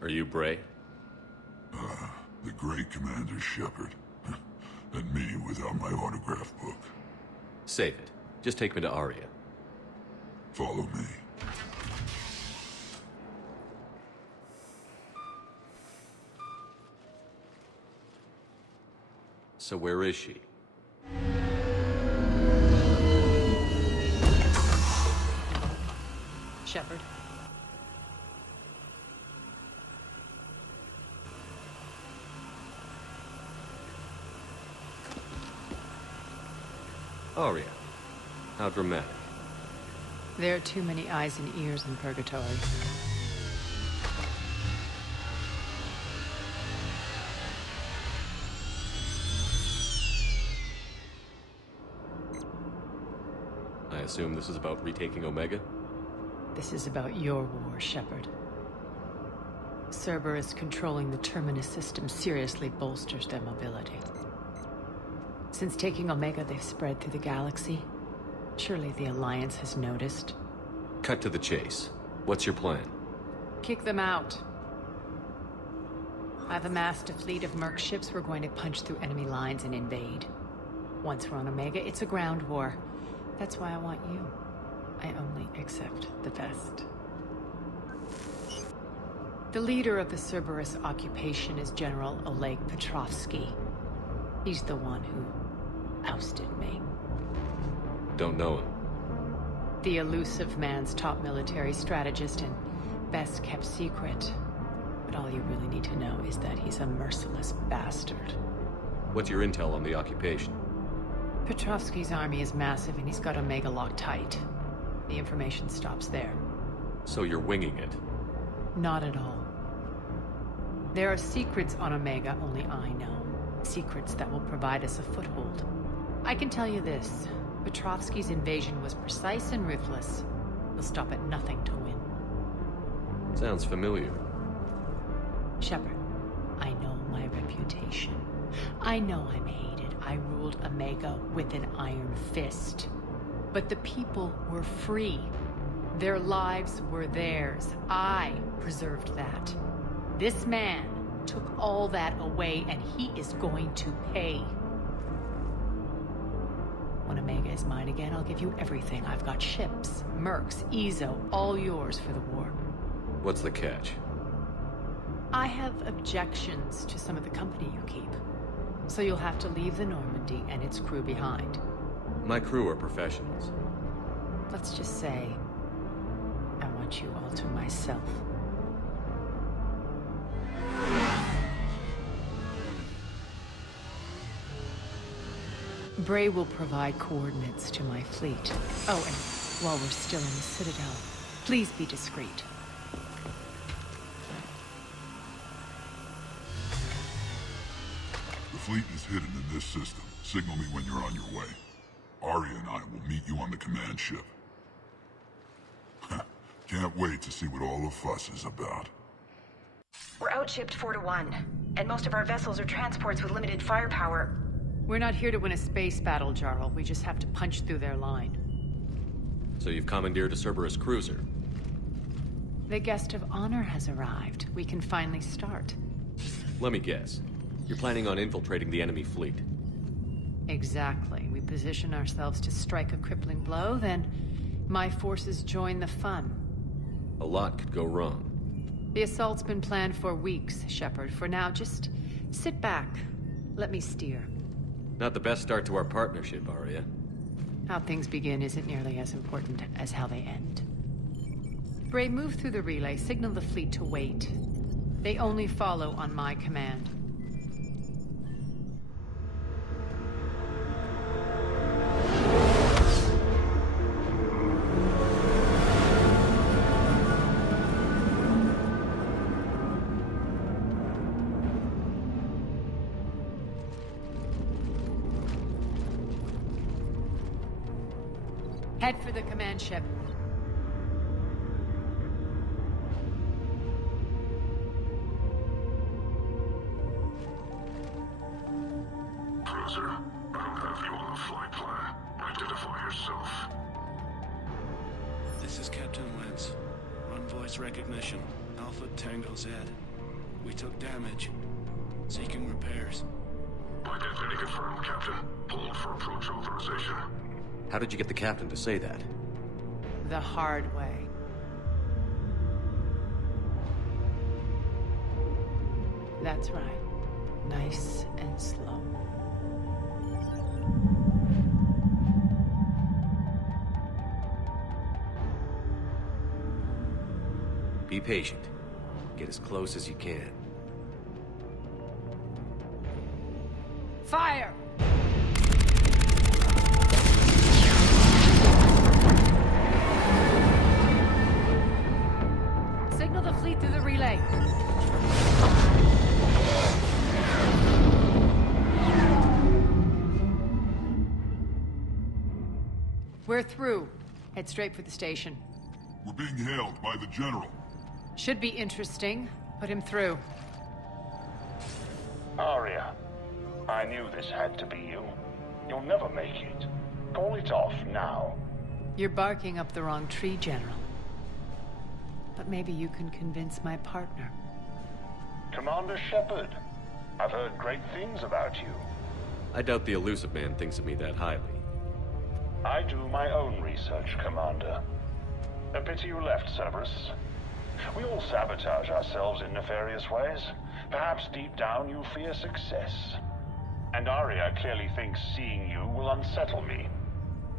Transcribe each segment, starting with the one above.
Are you Bray? The great Commander Shepard. And me without my autograph book. Save it. Just take me to Aria. Follow me. So where is she? Shepard. Aria. How dramatic. There are too many eyes and ears in Purgatory. I assume this is about retaking Omega? This is about your war, Shepard. Cerberus controlling the Terminus system seriously bolsters their mobility. Since taking Omega, they've spread through the galaxy. Surely the Alliance has noticed. Cut to the chase. What's your plan? Kick them out. I've amassed a fleet of merc ships. We're going to punch through enemy lines and invade. Once we're on Omega, it's a ground war. That's why I want you. I only accept the best. The leader of the Cerberus occupation is General Oleg Petrovsky. He's the one who ousted me. Don't know him. The elusive man's top military strategist and best kept secret. But all you really need to know is that he's a merciless bastard. What's your intel on the occupation? Petrovsky's army is massive and he's got Omega locked tight. The information stops there. So you're winging it? Not at all. There are secrets on Omega only I know. Secrets that will provide us a foothold. I can tell you this. Petrovsky's invasion was precise and ruthless. He'll stop at nothing to win. Sounds familiar. Shepard, I know my reputation. I know I'm hated. I ruled Omega with an iron fist. But the people were free. Their lives were theirs. I preserved that. This man took all that away, and he is going to pay. When Omega is mine again, I'll give you everything. I've got ships, mercs, Ezo, all yours for the war. What's the catch? I have objections to some of the company you keep. So you'll have to leave the Normandy and its crew behind. My crew are professionals. Let's just say, I want you all to myself. Bray will provide coordinates to my fleet. Oh, and while we're still in the Citadel, please be discreet. The fleet is hidden in this system. Signal me when you're on your way. Aria and I will meet you on the command ship. Can't wait to see what all the fuss is about. We're outshipped 4-1, and most of our vessels are transports with limited firepower. We're not here to win a space battle, Jarl. We just have to punch through their line. So you've commandeered a Cerberus cruiser? The guest of honor has arrived. We can finally start. Let me guess. You're planning on infiltrating the enemy fleet? Exactly. We position ourselves to strike a crippling blow, then my forces join the fun. A lot could go wrong. The assault's been planned for weeks, Shepard. For now, just sit back. Let me steer. Not the best start to our partnership, Aria. How things begin isn't nearly as important as how they end. Bray, move through the relay. Signal the fleet to wait. They only follow on my command. Head for the command ship. Cruiser, I don't have you on the flight plan. Identify yourself. This is Captain Wentz. Run voice recognition. Alpha Tango Z. We took damage. Seeking repairs. Identity confirmed, Captain. Hold for approach authorization. How did you get the captain to say that? The hard way. That's right. Nice and slow. Be patient. Get as close as you can. Fire! Signal the fleet through the relay. We're through. Head straight for the station. We're being hailed by the General. Should be interesting. Put him through. Aria, I knew this had to be you. You'll never make it. Call it off now. You're barking up the wrong tree, General. But maybe you can convince my partner. Commander Shepard, I've heard great things about you. I doubt the elusive man thinks of me that highly. I do my own research, Commander. A pity you left, Cerberus. We all sabotage ourselves in nefarious ways. Perhaps deep down you fear success. And Aria clearly thinks seeing you will unsettle me.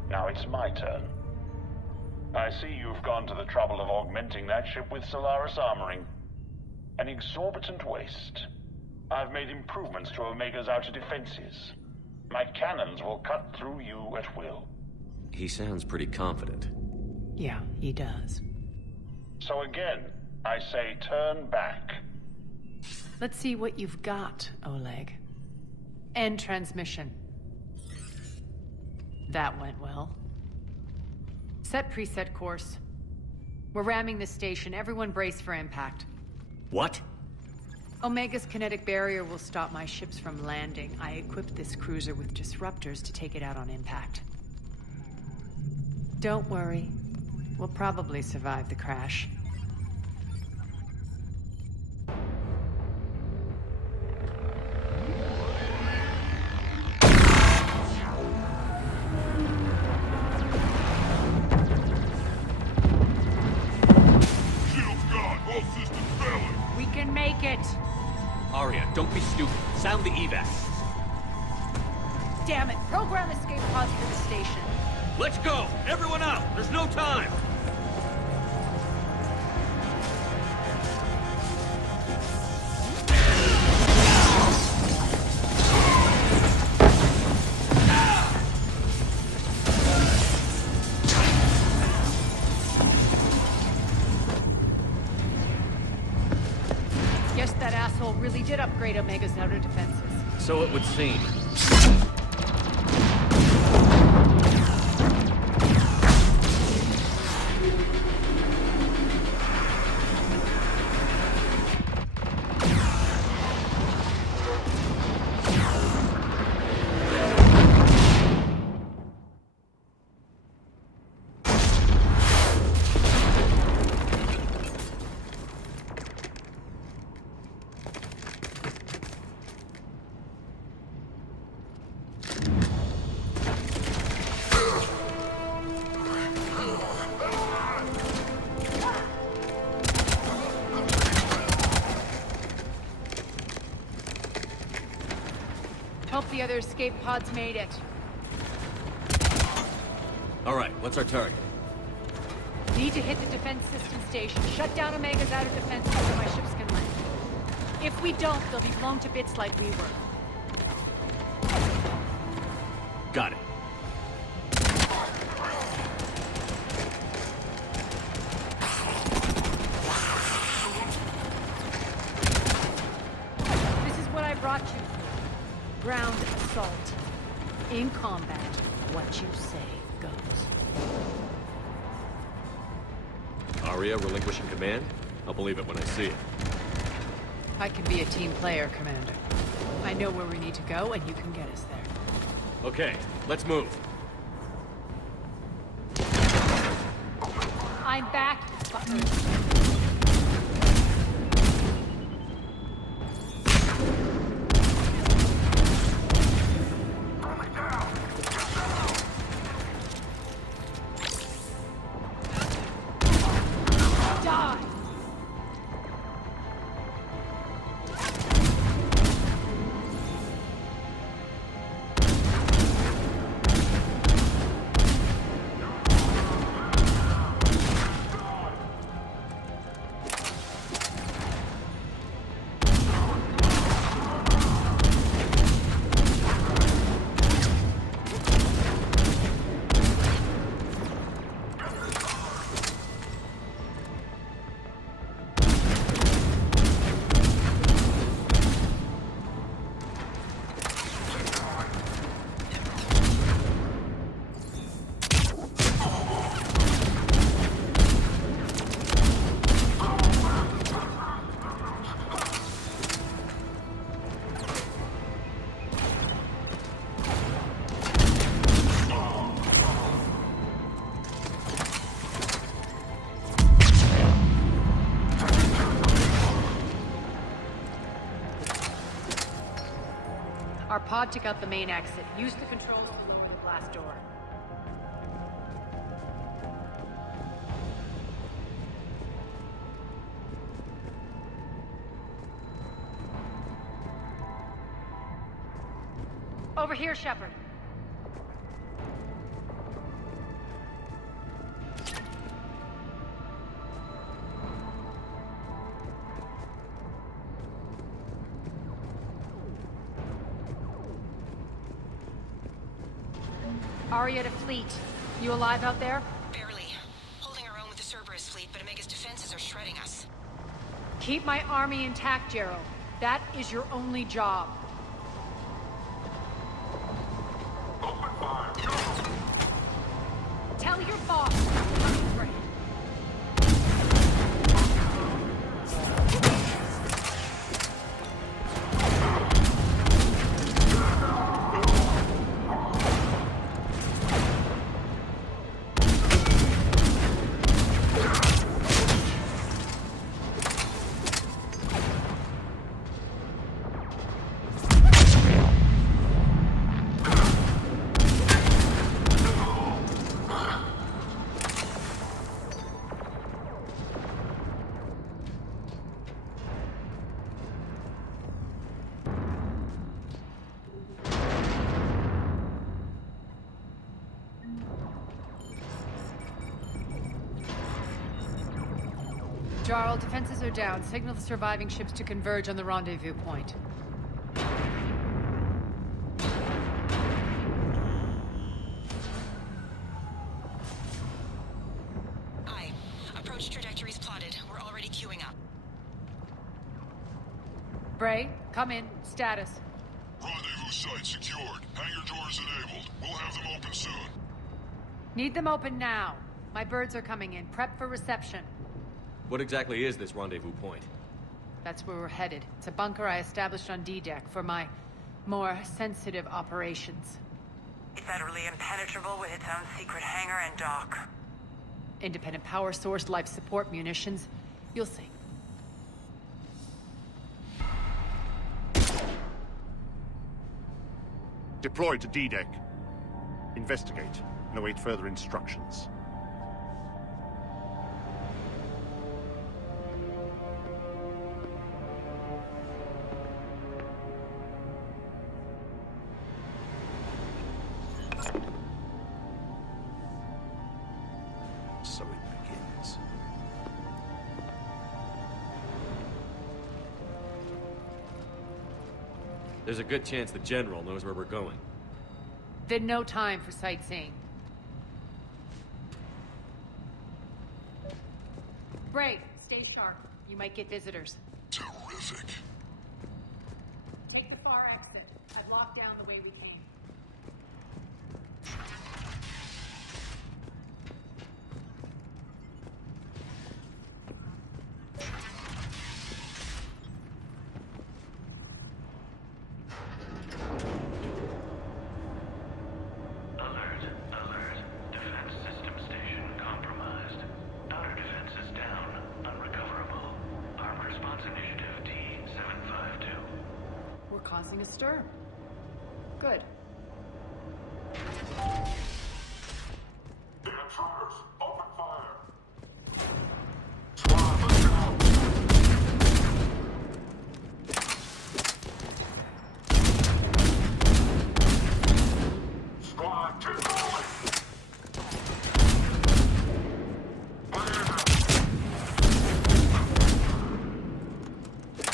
Now it's my turn. I see you've gone to the trouble of augmenting that ship with Solaris armoring. An exorbitant waste. I've made improvements to Omega's outer defenses. My cannons will cut through you at will. He sounds pretty confident. Yeah, he does. So again, I say turn back. Let's see what you've got, Oleg. End transmission. That went well. Set preset course. We're ramming the station. Everyone brace for impact. What? Omega's kinetic barrier will stop my ships from landing. I equipped this cruiser with disruptors to take it out on impact. Don't worry. We'll probably survive the crash. Shield's gone. All systems failing. We can make it! Aria, don't be stupid. Sound the evac. Damn it! Program escape pods for the station. Let's go! Everyone out! There's no time! Guess that asshole really did upgrade Omega's outer defenses. So it would seem. Hope the other escape pods made it. All right, what's our target? Need to hit the defense system station. Shut down Omega's outer defenses so my ships can land. If we don't, they'll be blown to bits like we were. Got it. This is what I brought you for. Ground assault. In combat, what you say goes. Aria relinquishing command? I'll believe it when I see it. I can be a team player, Commander. I know where we need to go, and you can get us there. Okay, let's move. I'm back, fuckers. Our pod took out the main exit. Use the controls to open the blast door. Over here, Shepard. Aria to fleet. You alive out there? Barely. Holding our own with the Cerberus fleet, but Omega's defenses are shredding us. Keep my army intact, Gerald. That is your only job. Open fire! Tell your boss. I'm coming for him. Jarl, defenses are down. Signal the surviving ships to converge on the rendezvous point. Aye. Approach trajectories plotted. We're already queuing up. Bray, come in. Status. Rendezvous site secured. Hangar doors enabled. We'll have them open soon. Need them open now. My birds are coming in. Prep for reception. What exactly is this rendezvous point? That's where we're headed. It's a bunker I established on D-Deck for my more sensitive operations. It's utterly impenetrable with its own secret hangar and dock. Independent power source, life support, munitions. You'll see. Deploy to D-Deck. Investigate and await further instructions. So it begins. There's a good chance the General knows where we're going. Then no time for sightseeing. Bray, stay sharp. You might get visitors. Terrific. Take the far exit. I've locked down the way we came. Alert, alert. Defense system station compromised. Outer defenses down, unrecoverable. Armed response initiative D752. We're causing a stir. Good. The intruders! Open fire! Squad, let's go! Squad, keep going!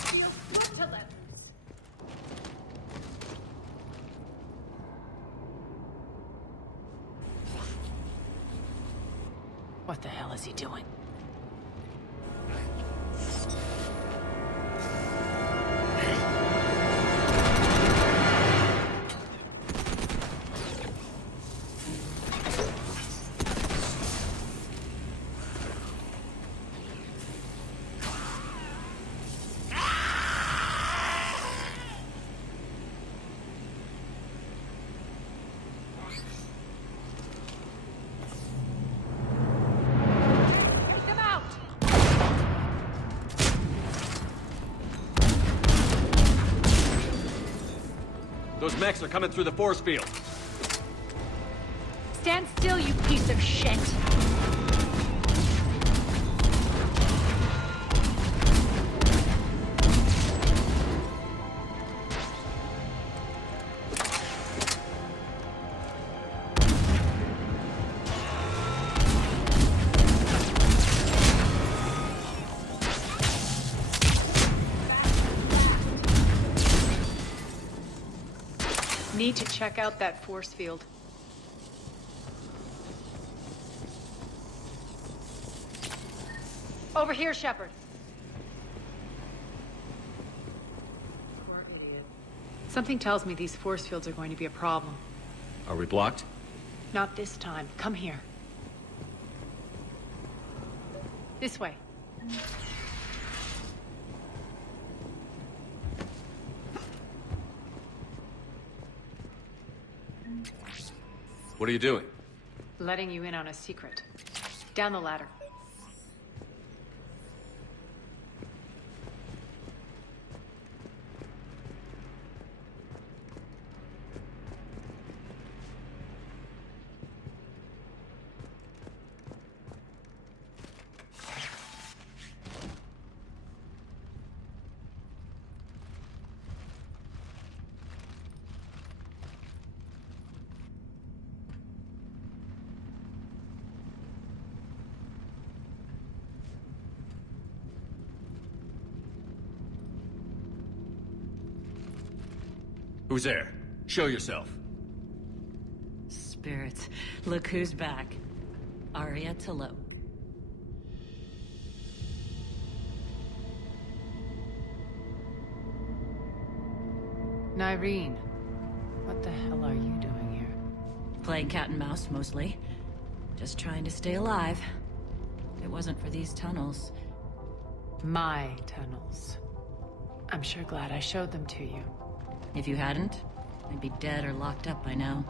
Feels good to let loose. What the hell is he doing? Pick them Those mechs are coming through the force field. Stand still, you piece of shit! Need to check out that force field. Over here, Shepard. Something tells me these force fields are going to be a problem. Are we blocked? Not this time. Come here. This way. What are you doing? Letting you in on a secret. Down the ladder. Who's there? Show yourself. Spirits, look who's back. Aria T'Loak. Nyreen, what the hell are you doing here? Playing cat and mouse, mostly. Just trying to stay alive. If it wasn't for these tunnels. My tunnels. I'm sure glad I showed them to you. If you hadn't, I'd be dead or locked up by now.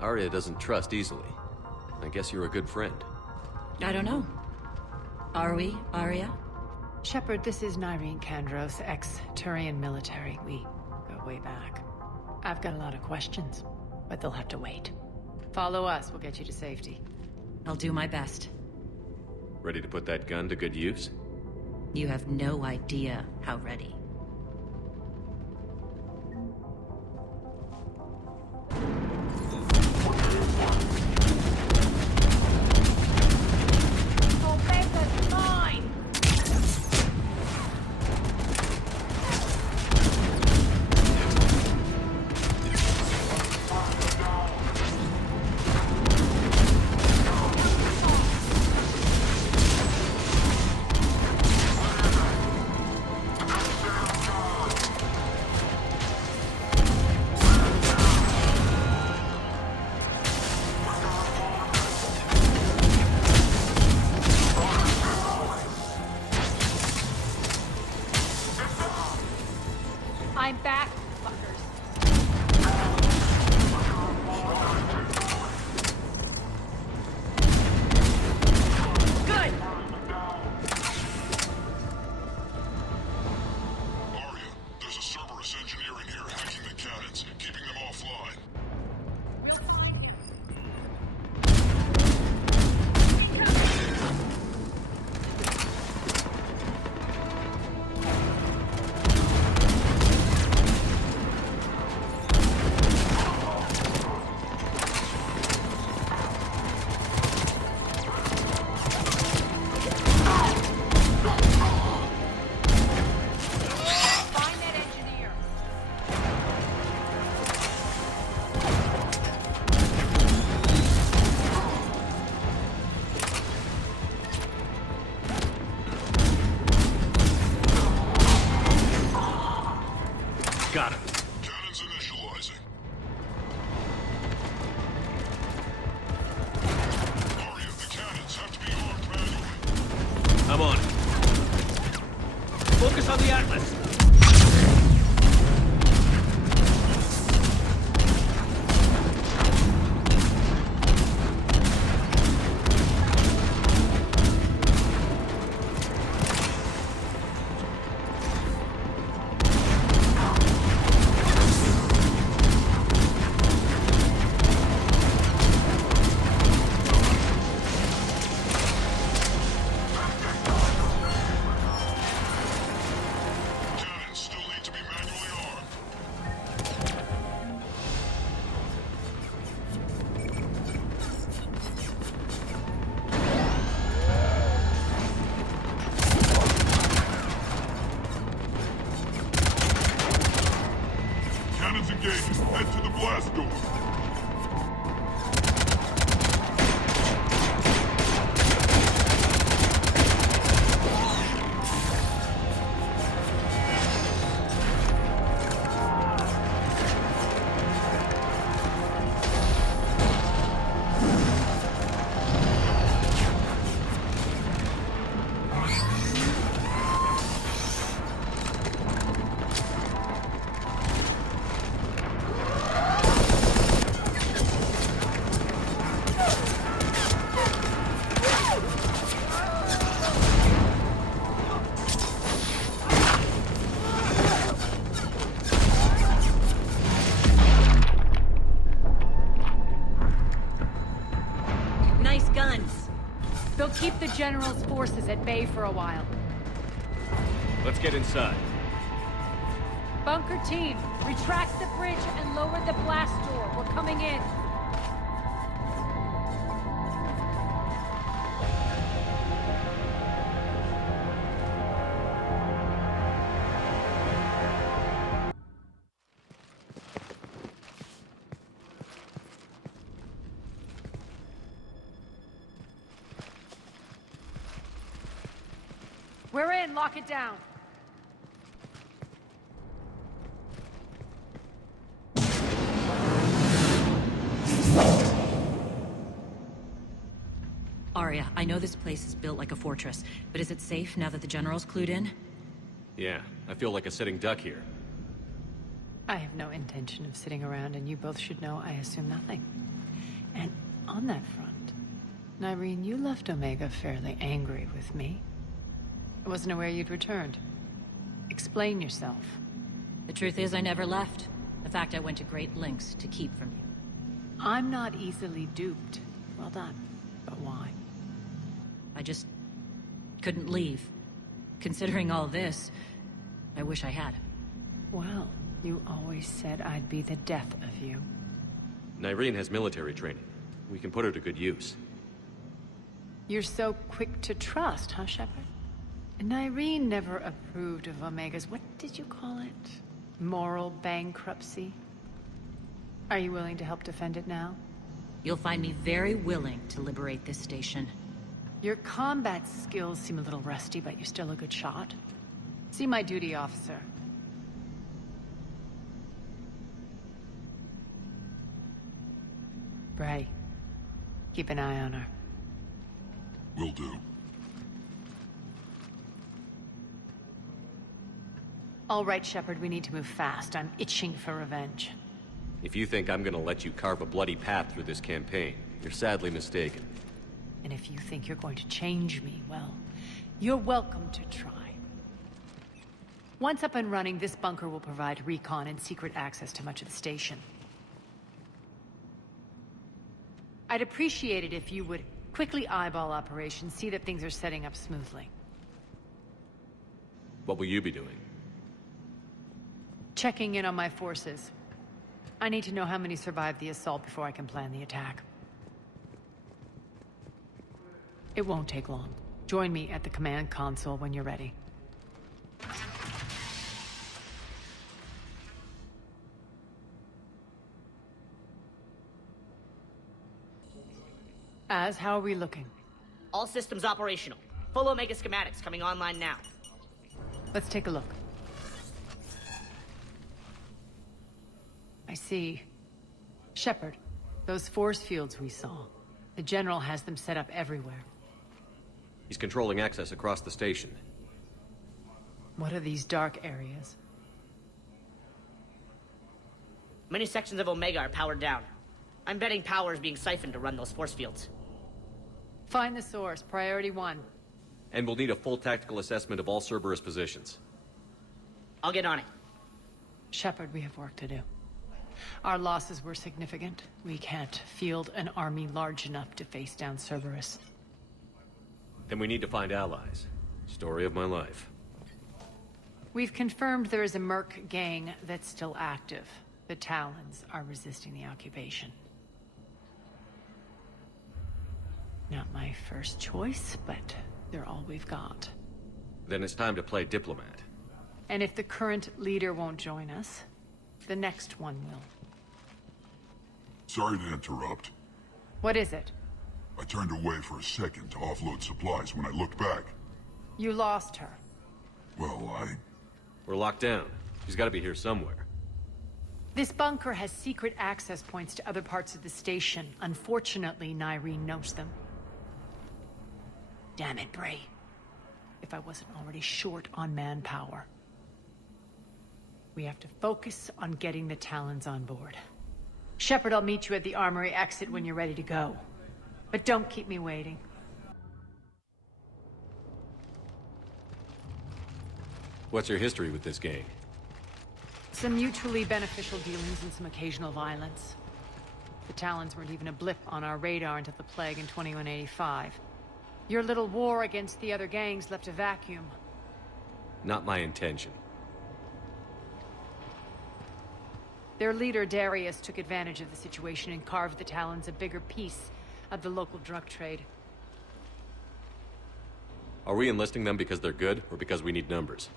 Aria doesn't trust easily. I guess you're a good friend. I don't know. Are we, Aria? Shepard, this is Nyreen Kandros, ex-Turian military. We go way back. I've got a lot of questions, but they'll have to wait. Follow us, we'll get you to safety. I'll do my best. Ready to put that gun to good use? You have no idea how ready. I'm back, fuckers. Good! Aria, there's a Cerberus engineer in here hacking the cannons, keeping them offline. Got him. Cannons initializing. Aria, the cannons have to be armed manually. I'm on it. Focus on the Atlas. You'll keep the General's forces at bay for a while. Let's get inside. Bunker team, retract the bridge and lower the blast door. We're coming in. We're in. Lock it down. Aria, I know this place is built like a fortress, but is it safe now that the General's clued in? Yeah, I feel like a sitting duck here. I have no intention of sitting around, and you both should know I assume nothing. And on that front, Nyreen, you left Omega fairly angry with me. I wasn't aware you'd returned. Explain yourself. The truth is, I never left. In fact, I went to great lengths to keep from you. I'm not easily duped. Well done. But why? I just couldn't leave. Considering all this, I wish I had. Well, you always said I'd be the death of you. Nyreen has military training. We can put her to good use. You're so quick to trust, huh, Shepard? Nyreen never approved of Omega's, what did you call it? Moral bankruptcy? Are you willing to help defend it now? You'll find me very willing to liberate this station. Your combat skills seem a little rusty, but you're still a good shot. See my duty officer. Bray, keep an eye on her. Will do. All right, Shepard, we need to move fast. I'm itching for revenge. If you think I'm gonna let you carve a bloody path through this campaign, you're sadly mistaken. And if you think you're going to change me, well, you're welcome to try. Once up and running, this bunker will provide recon and secret access to much of the station. I'd appreciate it if you would quickly eyeball operations, see that things are setting up smoothly. What will you be doing? Checking in on my forces. I need to know how many survived the assault before I can plan the attack. It won't take long. Join me at the command console when you're ready. How are we looking? All systems operational. Full Omega schematics coming online now. Let's take a look. I see. Shepard, those force fields we saw. The General has them set up everywhere. He's controlling access across the station. What are these dark areas? Many sections of Omega are powered down. I'm betting power is being siphoned to run those force fields. Find the source, priority 1. And we'll need a full tactical assessment of all Cerberus positions. I'll get on it. Shepard, we have work to do. Our losses were significant. We can't field an army large enough to face down Cerberus. Then we need to find allies. Story of my life. We've confirmed there is a Merc gang that's still active. The Talons are resisting the occupation. Not my first choice, but they're all we've got. Then it's time to play diplomat. And if the current leader won't join us, the next one will. Sorry to interrupt. What is it? I turned away for a second to offload supplies when I looked back. You lost her. Well, We're locked down. She's gotta be here somewhere. This bunker has secret access points to other parts of the station. Unfortunately, Nyreen knows them. Damn it, Bray. If I wasn't already short on manpower. We have to focus on getting the Talons on board. Shepard, I'll meet you at the armory exit when you're ready to go. But don't keep me waiting. What's your history with this gang? Some mutually beneficial dealings and some occasional violence. The Talons weren't even a blip on our radar until the plague in 2185. Your little war against the other gangs left a vacuum. Not my intention. Their leader, Darius, took advantage of the situation and carved the Talons a bigger piece of the local drug trade. Are we enlisting them because they're good, or because we need numbers?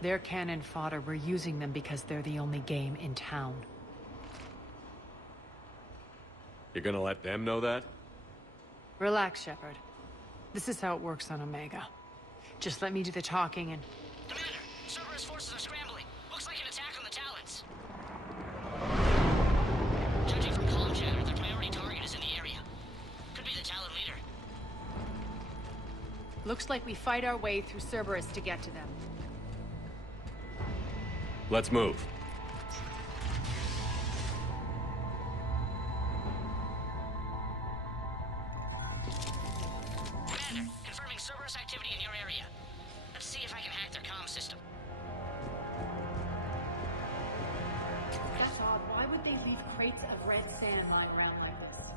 They're cannon fodder. We're using them because they're the only game in town. You're gonna let them know that? Relax, Shepard. This is how it works on Omega. Just let me do the talking and... Commander, Cerberus forces are scrambling. Looks like an attack on the Talons. Judging from comm chatter, their priority target is in the area. Could be the Talon leader. Looks like we fight our way through Cerberus to get to them. Let's move. Commander, confirming Cerberus activity in your area. Let's see if I can hack their comm system. That's odd. Why would they leave crates of red sand lying around like this?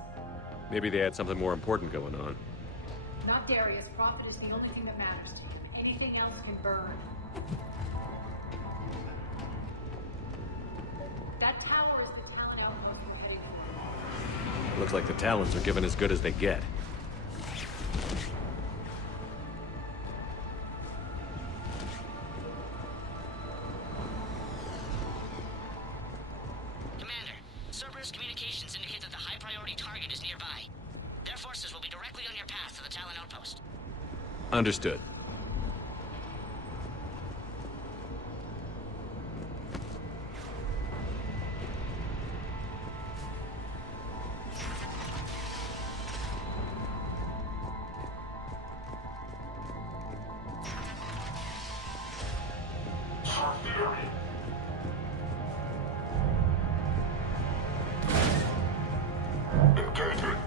Maybe they had something more important going on. Not Darius. Profit is the only thing that matters to you. Anything else can burn. That tower is the Talon outpost we're heading for. Looks like the Talons are given as good as they get. Commander, Cerberus communications indicate that the high-priority target is nearby. Their forces will be directly on your path to the Talon outpost. Understood. Engaging.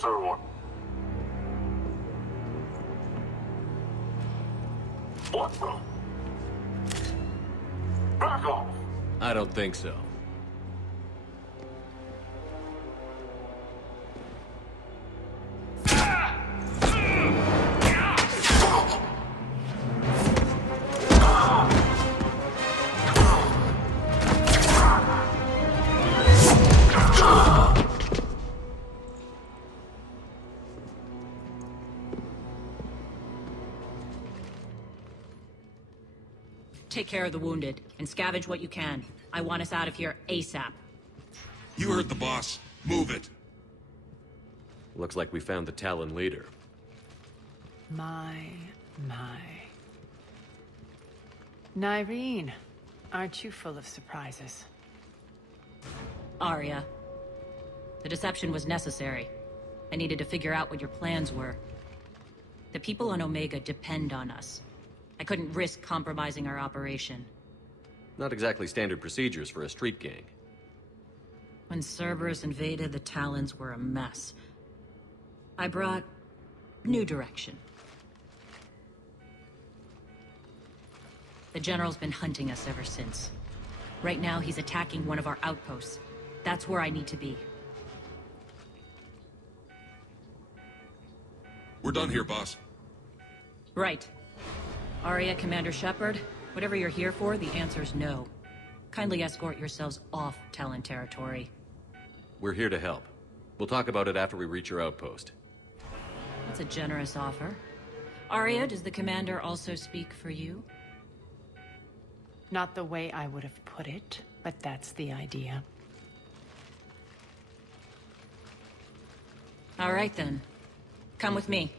Sir One. What the? Back off! I don't think so. Take care of the wounded, and scavenge what you can. I want us out of here ASAP. You heard the boss. Move it. Looks like we found the Talon leader. My. Nyreen, aren't you full of surprises? Aria. The deception was necessary. I needed to figure out what your plans were. The people on Omega depend on us. I couldn't risk compromising our operation. Not exactly standard procedures for a street gang. When Cerberus invaded, the Talons were a mess. I brought new direction. The General's been hunting us ever since. Right now, he's attacking one of our outposts. That's where I need to be. We're done here, boss. Right. Aria, Commander Shepard, whatever you're here for, the answer's no. Kindly escort yourselves off Talon territory. We're here to help. We'll talk about it after we reach your outpost. That's a generous offer. Aria, does the Commander also speak for you? Not the way I would have put it, but that's the idea. All right then. Come with me.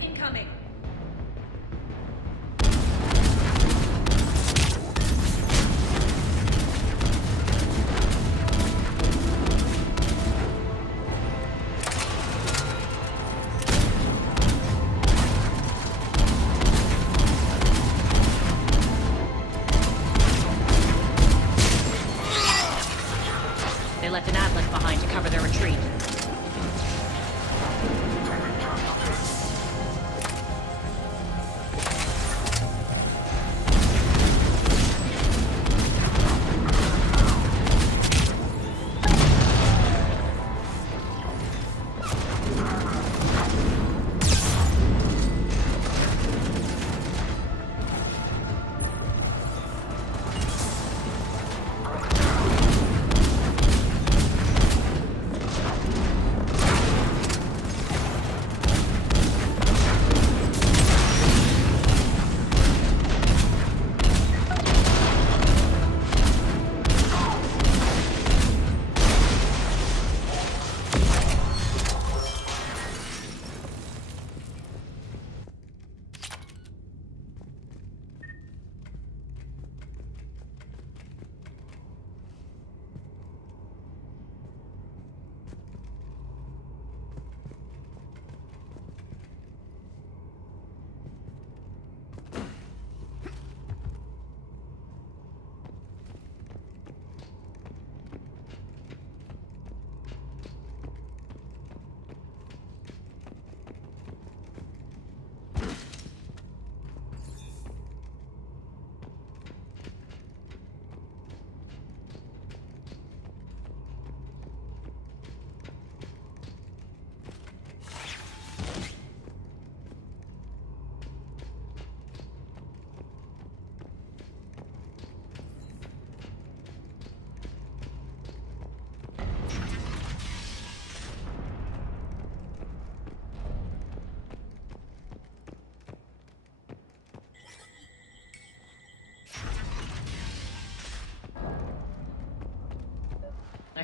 Incoming. They left an atlas behind to cover their retreat.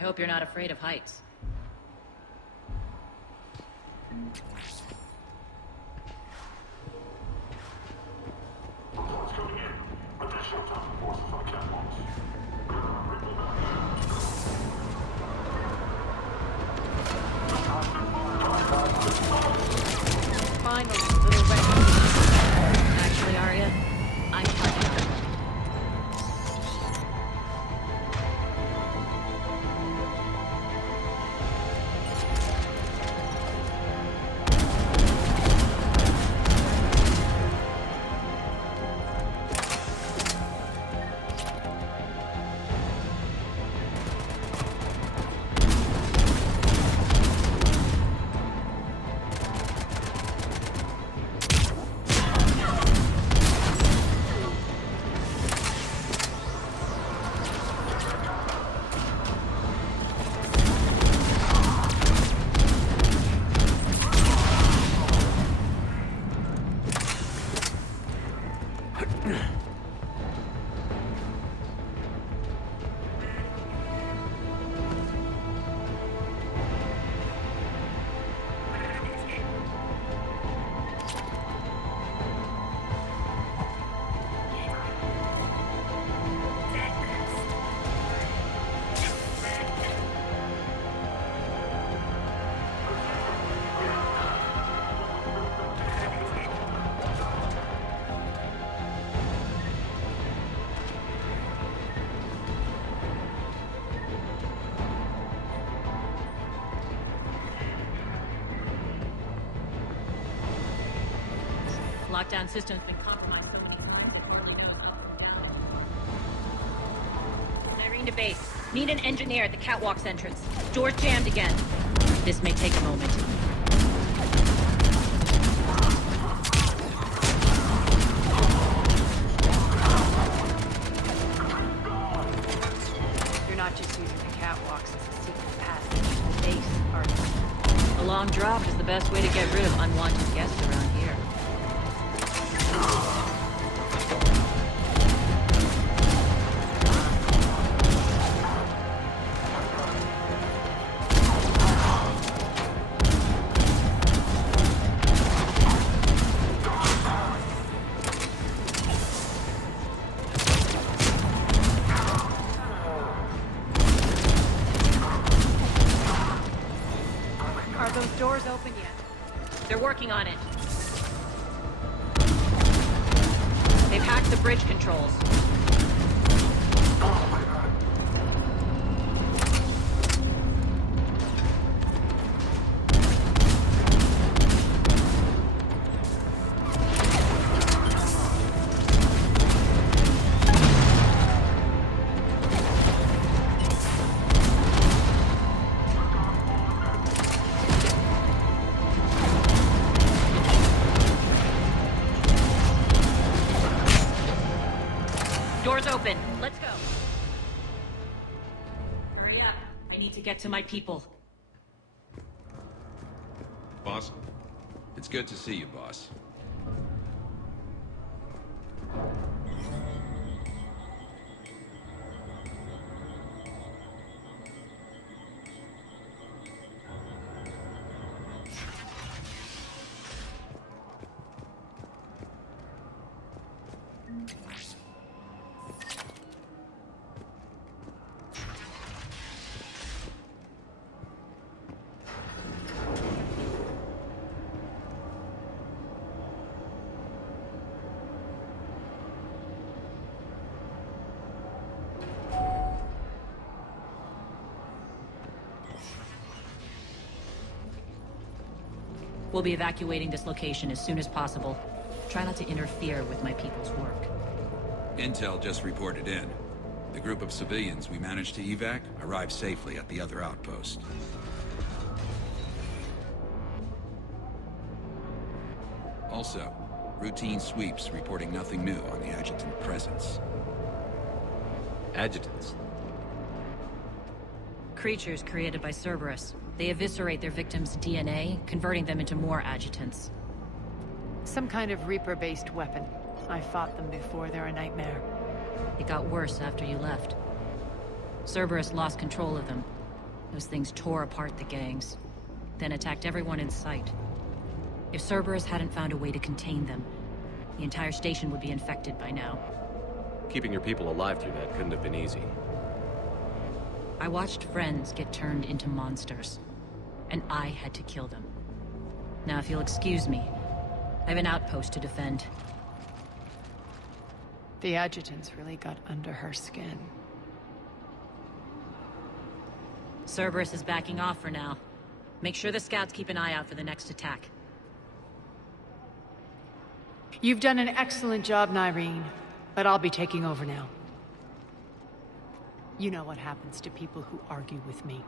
hope you're not afraid of heights. Finally, little recognition. Actually, Aria, I'm fine. Lockdown system's been compromised so many times they hardly know up or down. Irene to base. Need an engineer at the catwalk's entrance. Door's jammed again. This may take a moment. You're not just using the catwalks as a secret passage to the base, are you? A long drop is the best way to get rid of unwanted guests around here. Are those doors open yet? They're working on it. They've hacked the bridge controls. Doors open. Let's go. Hurry up. I need to get to my people. Boss? It's good to see you, boss. We'll be evacuating this location as soon as possible. Try not to interfere with my people's work. Intel just reported in. The group of civilians we managed to evac arrived safely at the other outpost. Also, routine sweeps reporting nothing new on the adjutant presence. Adjutants? Creatures created by Cerberus. They eviscerate their victims' DNA, converting them into more adjutants. Some kind of Reaper-based weapon. I fought them before. They're a nightmare. It got worse after you left. Cerberus lost control of them. Those things tore apart the gangs, then attacked everyone in sight. If Cerberus hadn't found a way to contain them, the entire station would be infected by now. Keeping your people alive through that couldn't have been easy. I watched friends get turned into monsters, and I had to kill them. Now, if you'll excuse me, I have an outpost to defend. The adjutants really got under her skin. Cerberus is backing off for now. Make sure the scouts keep an eye out for the next attack. You've done an excellent job, Nyreen, but I'll be taking over now. You know what happens to people who argue with me.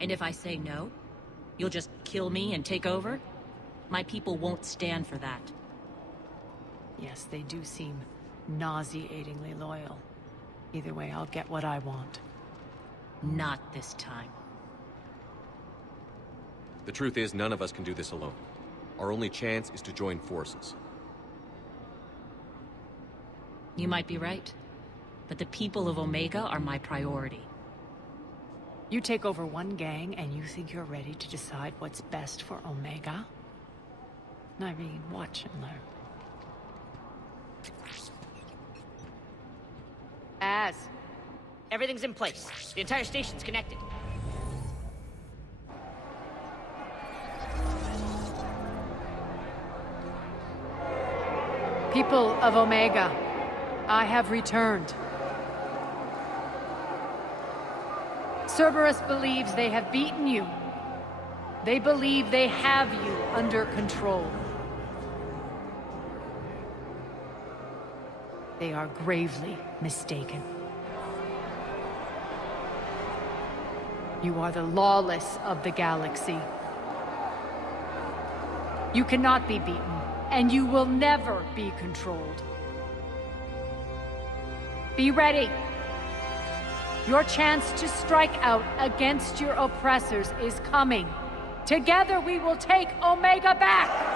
And if I say no, you'll just kill me and take over? My people won't stand for that. Yes, they do seem nauseatingly loyal. Either way, I'll get what I want. Not this time. The truth is, none of us can do this alone. Our only chance is to join forces. You might be right, but the people of Omega are my priority. You take over one gang and you think you're ready to decide what's best for Omega? Nyreen, watch and learn. Everything's in place. The entire station's connected. People of Omega, I have returned. Cerberus believes they have beaten you. They believe they have you under control. They are gravely mistaken. You are the lawless of the galaxy. You cannot be beaten, and you will never be controlled. Be ready. Your chance to strike out against your oppressors is coming. Together we will take Omega back!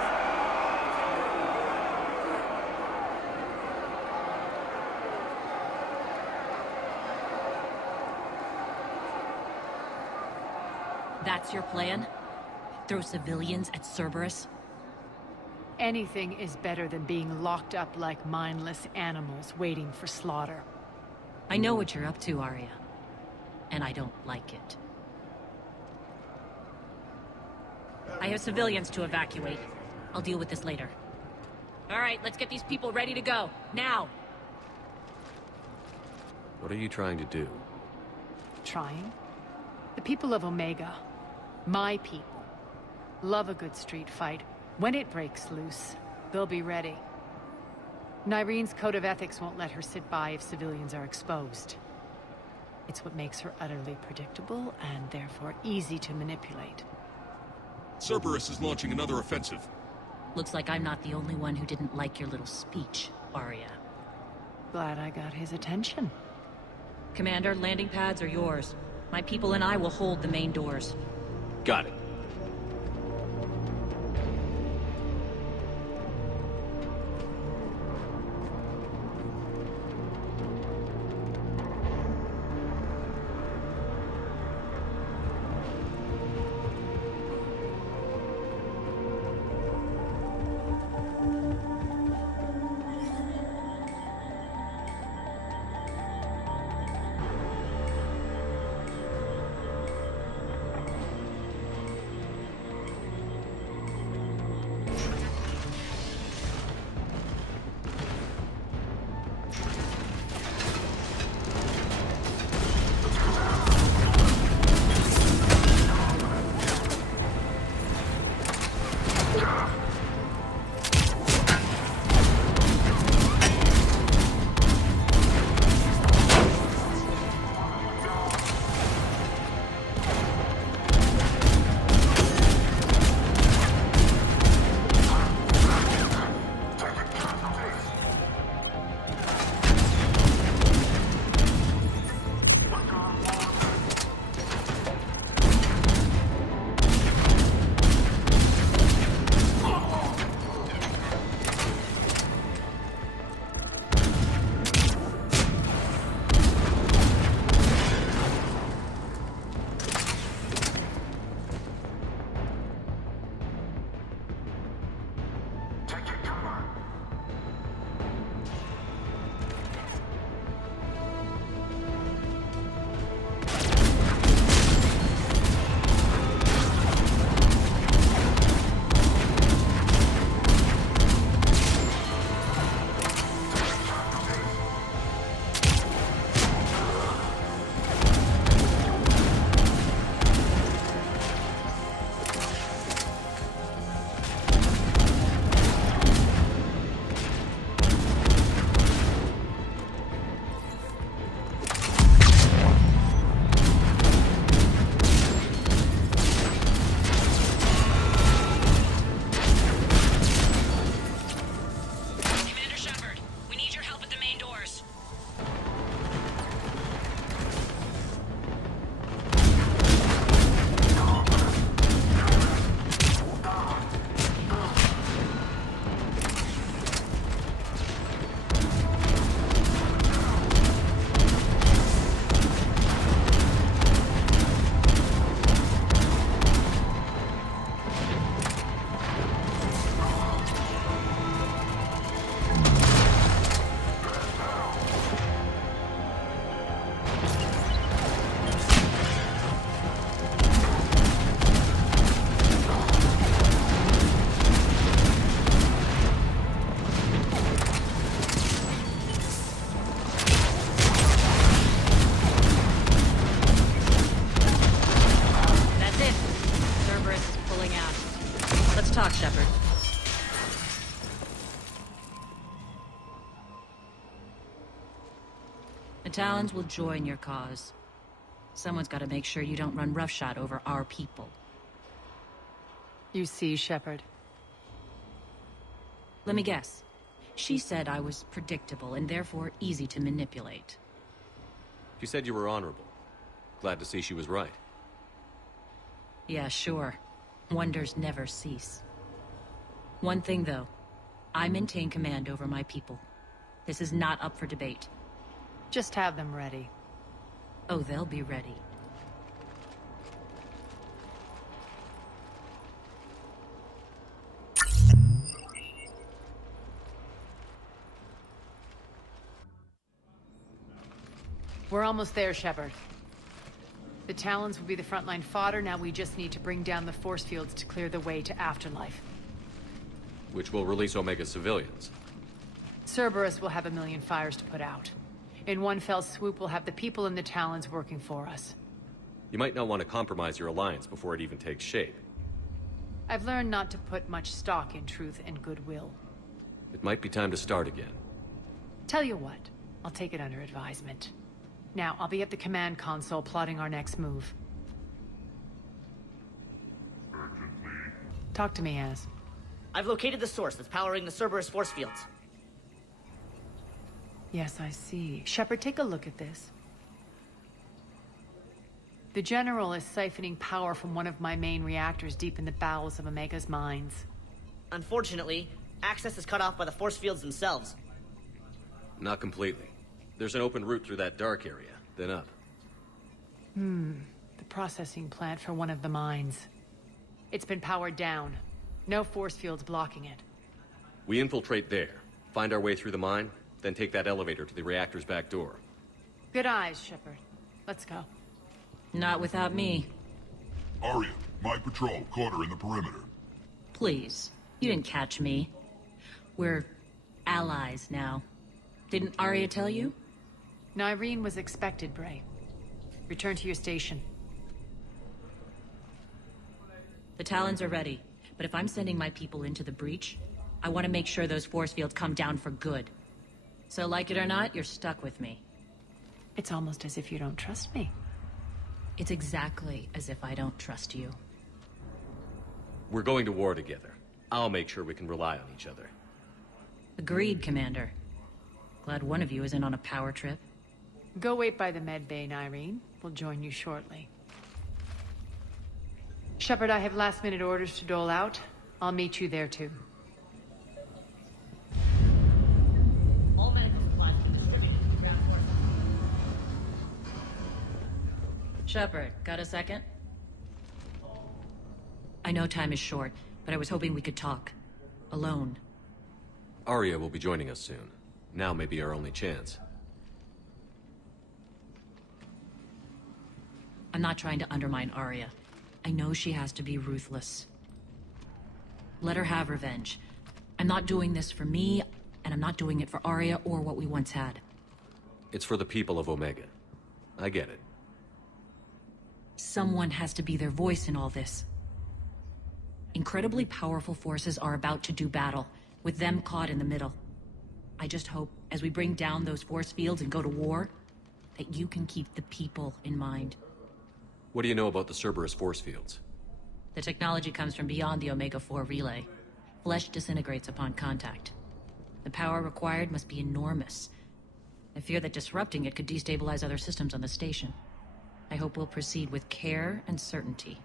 That's your plan? Throw civilians at Cerberus? Anything is better than being locked up like mindless animals waiting for slaughter. I know what you're up to, Aria. And I don't like it. I have civilians to evacuate. I'll deal with this later. All right, let's get these people ready to go. Now! What are you trying to do? Trying? The people of Omega, my people, love a good street fight. When it breaks loose, they'll be ready. Nyreen's code of ethics won't let her sit by if civilians are exposed. It's what makes her utterly predictable and therefore easy to manipulate. Cerberus is launching another offensive. Looks like I'm not the only one who didn't like your little speech, Aria. Glad I got his attention. Commander, landing pads are yours. My people and I will hold the main doors. Got it. talk, Shepard. The Talons will join your cause. Someone's got to make sure you don't run roughshod over our people. You see, Shepard. Let me guess. She said I was predictable and therefore easy to manipulate. She said you were honorable. Glad to see she was right. Yeah, sure. Wonders never cease. One thing, though. I maintain command over my people. This is not up for debate. Just have them ready. Oh, they'll be ready. We're almost there, Shepard. The Talons will be the frontline fodder. Now we just need to bring down the force fields to clear the way to Afterlife. Which will release Omega civilians. Cerberus will have 1 million fires to put out. In one fell swoop, we'll have the people in the Talons working for us. You might not want to compromise your alliance before it even takes shape. I've learned not to put much stock in truth and goodwill. It might be time to start again. Tell you what, I'll take it under advisement. Now, I'll be at the command console plotting our next move. Talk to me, Az. I've located the source that's powering the Cerberus force fields. Yes, I see. Shepard, take a look at this. The General is siphoning power from one of my main reactors deep in the bowels of Omega's mines. Unfortunately, access is cut off by the force fields themselves. Not completely. There's an open route through that dark area, then up. The processing plant for one of the mines. It's been powered down. No force fields blocking it. We infiltrate there, find our way through the mine, then take that elevator to the reactor's back door. Good eyes, Shepard. Let's go. Not without me. Aria, my patrol caught her in the perimeter. Please. You didn't catch me. We're allies now. Didn't Aria tell you? Nyreen was expected, Bray. Return to your station. The Talons are ready, but if I'm sending my people into the breach, I want to make sure those force fields come down for good. So like it or not, you're stuck with me. It's almost as if you don't trust me. It's exactly as if I don't trust you. We're going to war together. I'll make sure we can rely on each other. Agreed, Commander. Glad one of you isn't on a power trip. Go wait by the med bay, Nyreen. We'll join you shortly. Shepard, I have last-minute orders to dole out. I'll meet you there, too. All medical supplies will be distributed to the ground force. Shepard, got a second? I know time is short, but I was hoping we could talk. Alone. Aria will be joining us soon. Now may be our only chance. I'm not trying to undermine Aria. I know she has to be ruthless. Let her have revenge. I'm not doing this for me, and I'm not doing it for Aria or what we once had. It's for the people of Omega. I get it. Someone has to be their voice in all this. Incredibly powerful forces are about to do battle, with them caught in the middle. I just hope, as we bring down those force fields and go to war, that you can keep the people in mind. What do you know about the Cerberus force fields? The technology comes from beyond the Omega-4 relay. Flesh disintegrates upon contact. The power required must be enormous. I fear that disrupting it could destabilize other systems on the station. I hope we'll proceed with care and certainty.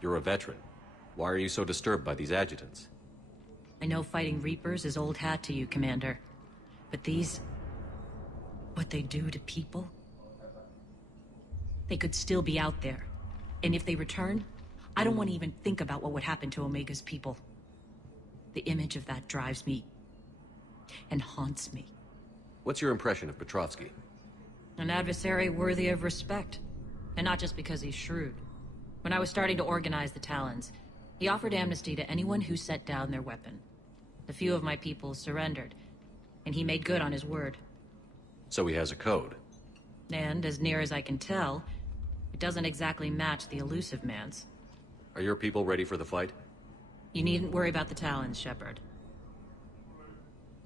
You're a veteran. Why are you so disturbed by these adjutants? I know fighting Reapers is old hat to you, Commander. But these... what they do to people? They could still be out there. And if they return, I don't want to even think about what would happen to Omega's people. The image of that drives me... and haunts me. What's your impression of Petrovsky? An adversary worthy of respect. And not just because he's shrewd. When I was starting to organize the Talons, he offered amnesty to anyone who set down their weapon. A few of my people surrendered, and he made good on his word. So he has a code. And, as near as I can tell, it doesn't exactly match the Elusive Man's. Are your people ready for the fight? You needn't worry about the Talons, Shepard.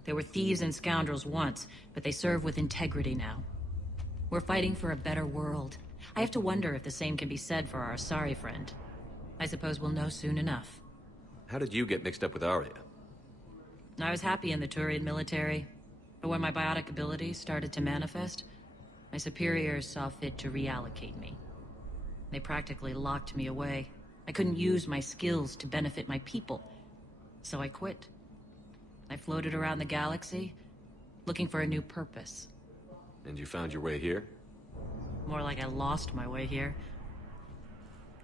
They were thieves and scoundrels once, but they serve with integrity now. We're fighting for a better world. I have to wonder if the same can be said for our Asari friend. I suppose we'll know soon enough. How did you get mixed up with Aria? I was happy in the Turian military, but when my biotic abilities started to manifest, my superiors saw fit to reallocate me. They practically locked me away. I couldn't use my skills to benefit my people, so I quit. I floated around the galaxy, looking for a new purpose. And you found your way here? More like I lost my way here.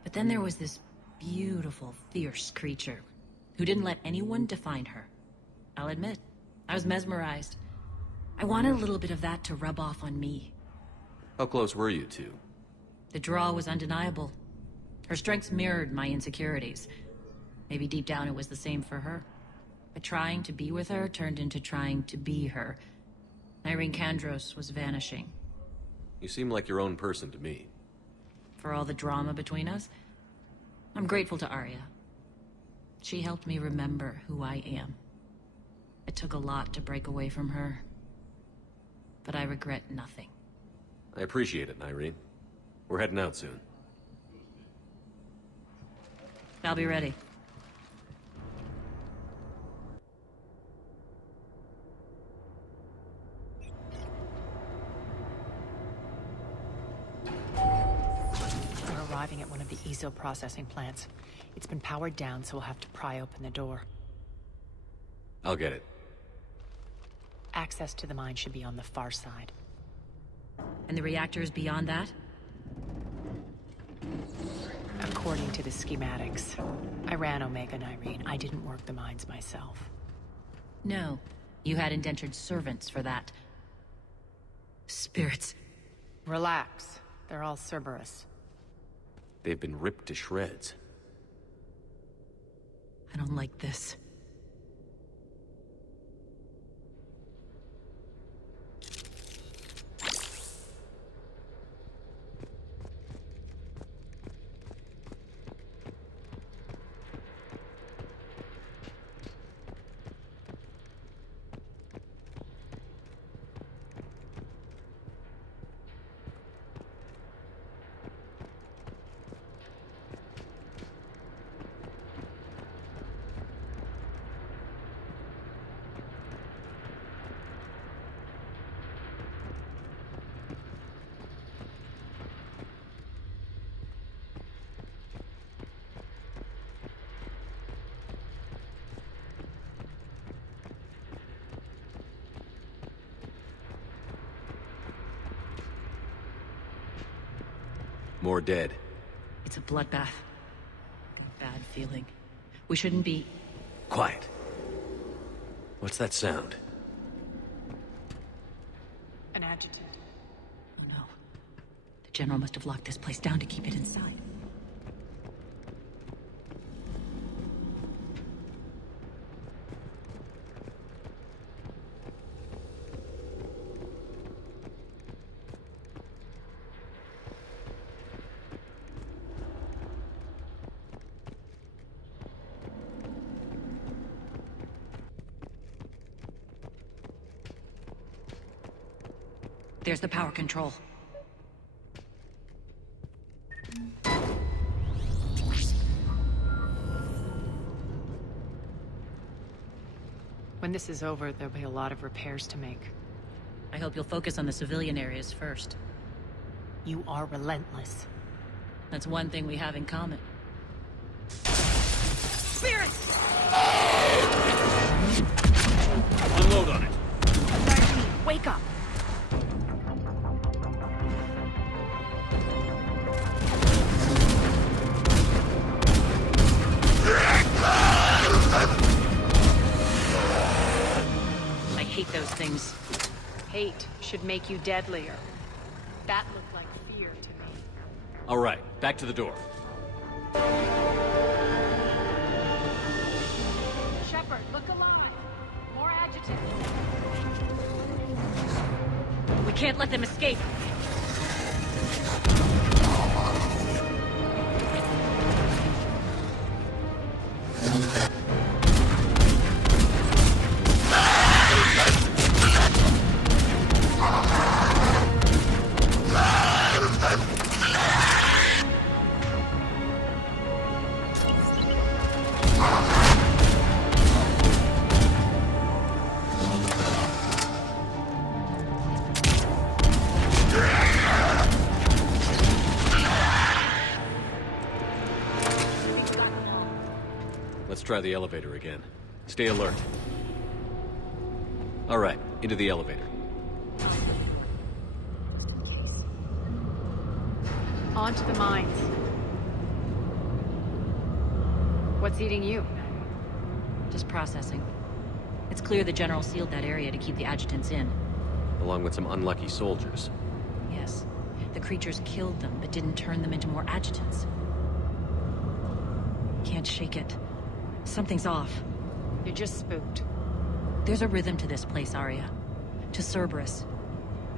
But then there was this beautiful, fierce creature who didn't let anyone define her. I'll admit, I was mesmerized. I wanted a little bit of that to rub off on me. How close were you two? The draw was undeniable. Her strengths mirrored my insecurities. Maybe deep down it was the same for her. But trying to be with her turned into trying to be her. Irene Kandros was vanishing. You seem like your own person to me. For all the drama between us, I'm grateful to Aria. She helped me remember who I am. It took a lot to break away from her, but I regret nothing. I appreciate it, Irene. We're heading out soon. I'll be ready. We're arriving at one of the ESO processing plants. It's been powered down, so we'll have to pry open the door. I'll get it. Access to the mine should be on the far side. And the reactors beyond that? According to the schematics. I ran Omega and Irene. I didn't work the mines myself. No. You had indentured servants for that. Spirits. Relax. They're all Cerberus. They've been ripped to shreds. I don't like this. More dead. It's a bloodbath. Bad feeling. We shouldn't be... Quiet. What's that sound? An adjutant. Oh no. The General must have locked this place down to keep it inside. There's the power control. When this is over, there'll be a lot of repairs to make. I hope you'll focus on the civilian areas first. You are relentless. That's one thing we have in common. Spirits! Unload on it. Wake up! I hate those things. Hate should make you deadlier. That looked like fear to me. All right, back to the door. Shepard, look alive! More adjutants! We can't let them escape. Let's try the elevator again. Stay alert. All right, into the elevator. On to the mines. What's eating you? Just processing. It's clear the General sealed that area to keep the adjutants in. Along with some unlucky soldiers. Yes. The creatures killed them, but didn't turn them into more adjutants. Can't shake it. Something's off. You're just spooked. There's a rhythm to this place, Aria. To Cerberus.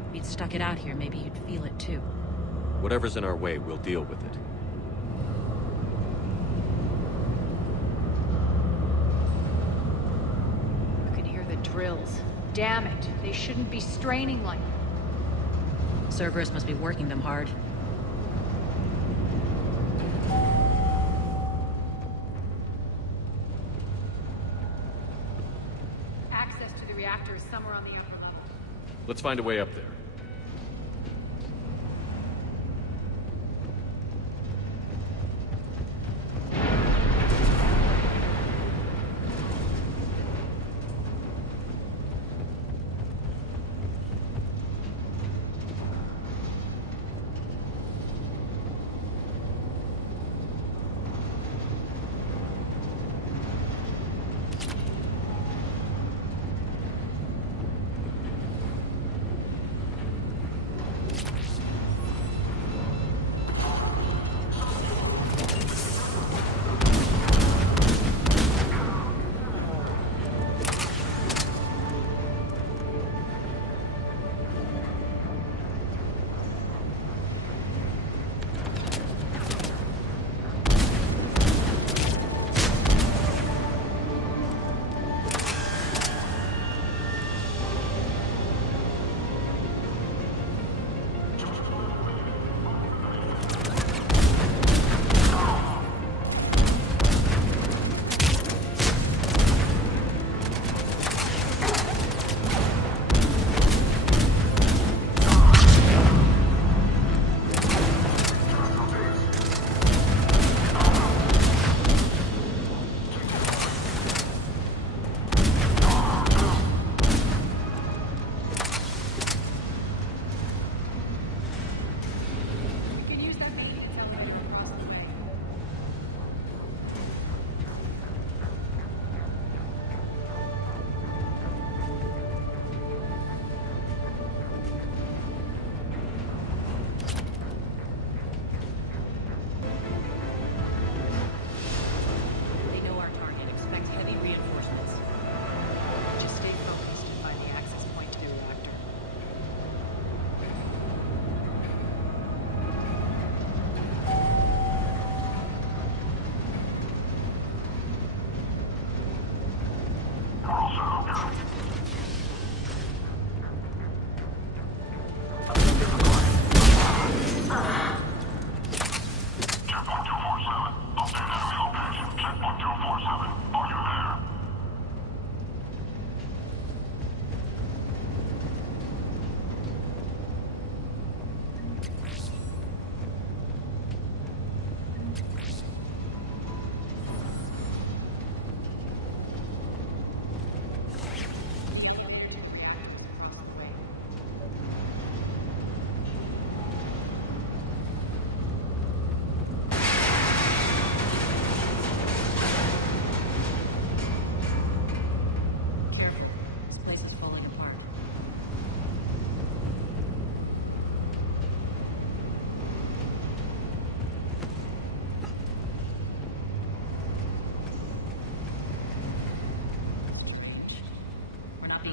If you'd stuck it out here, maybe you'd feel it too. Whatever's in our way, we'll deal with it. You can hear the drills. Damn it, they shouldn't be straining like... Cerberus must be working them hard. Access to the reactor is somewhere on the upper level. Let's find a way up there.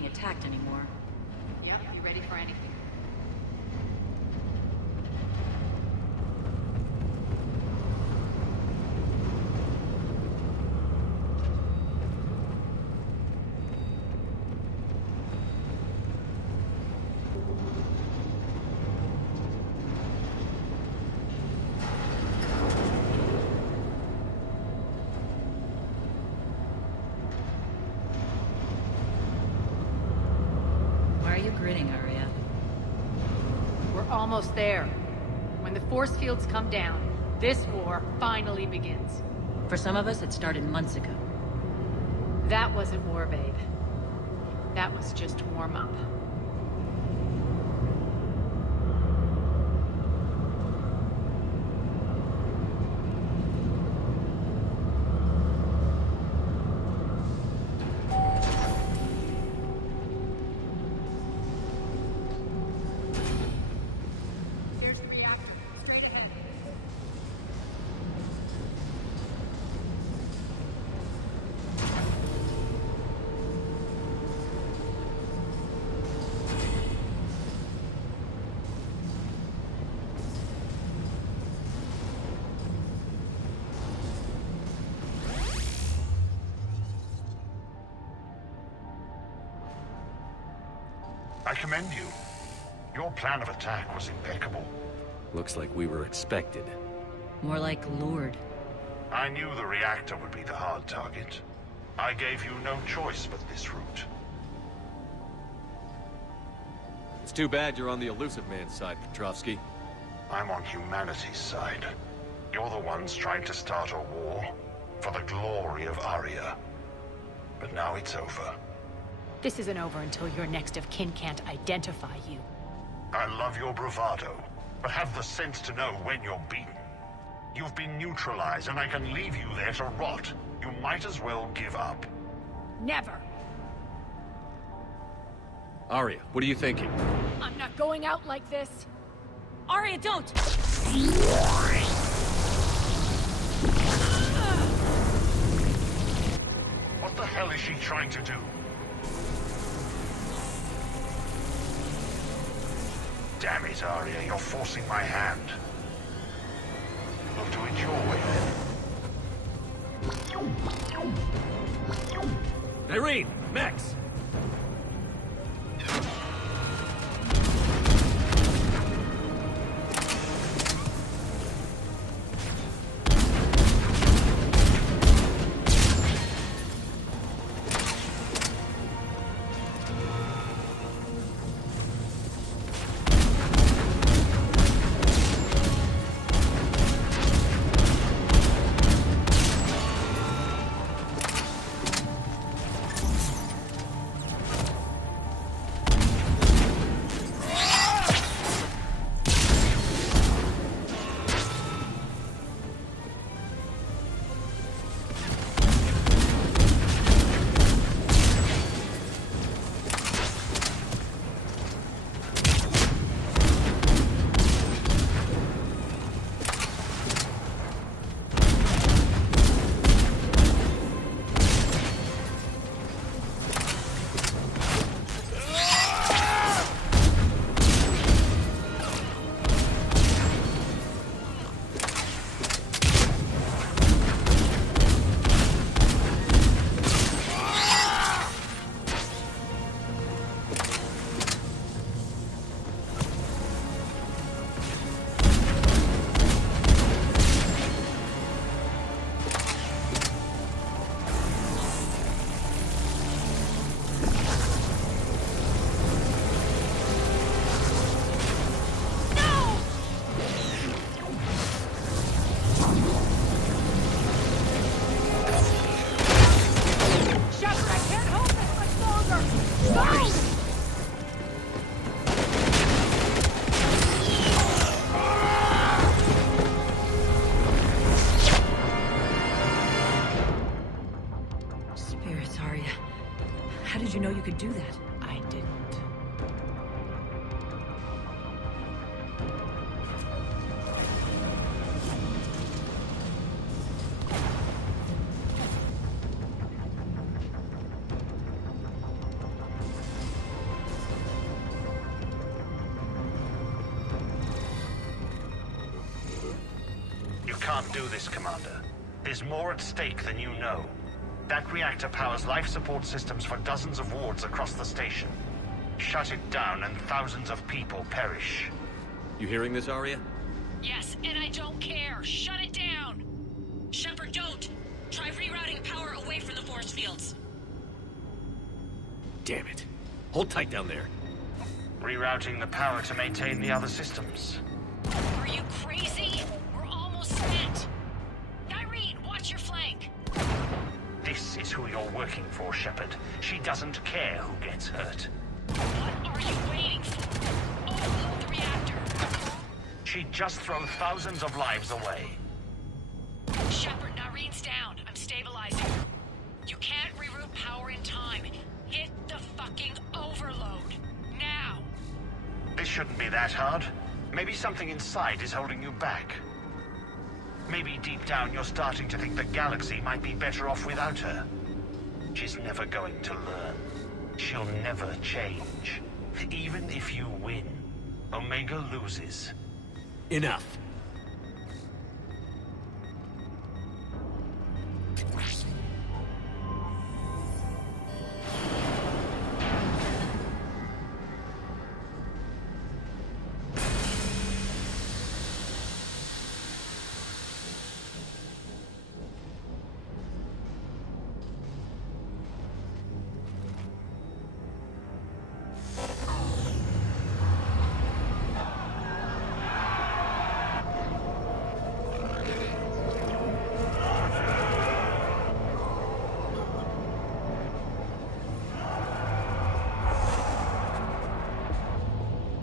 Attacked anymore. Yep, you ready for anything? Grinning, Aria. We're almost there. When the force fields come down, this war finally begins. For some of us, it started months ago. That wasn't war, babe. That was just warm-up. I commend you. Your plan of attack was impeccable. Looks like we were expected. More like lured. I knew the reactor would be the hard target. I gave you no choice but this route. It's too bad you're on the elusive man's side, Petrovsky. I'm on humanity's side. You're the ones trying to start a war for the glory of Aria. But now it's over. This isn't over until your next of kin can't identify you. I love your bravado, but have the sense to know when you're beaten. You've been neutralized, and I can leave you there to rot. You might as well give up. Never! Aria, what are you thinking? I'm not going out like this. Aria, don't! What the hell is she trying to do? Damn it, Aria, you're forcing my hand. We'll do it your way, then. Irene! Max! did you know you could do that? I didn't. You can't do this, Commander. There's more at stake than you know. That reactor powers life support systems for dozens of wards across the station. Shut it down and thousands of people perish. You hearing this, Aria? Yes, and I don't care. Shut it down! Shepard, don't! Try rerouting power away from the force fields. Damn it. Hold tight down there. Rerouting the power to maintain the other systems. Are you crazy? We're almost spent. Irene, watch your flank. This is That's who you're working for, Shepard. She doesn't care who gets hurt. What are you waiting for? Overload the reactor. She'd just throw thousands of lives away. Shepard, Nareen's down. I'm stabilizing. You can't reroute power in time. Hit the fucking overload. Now! This shouldn't be that hard. Maybe something inside is holding you back. Maybe deep down you're starting to think the galaxy might be better off without her. She's never going to learn. She'll never change. Even if you win, Omega loses. Enough.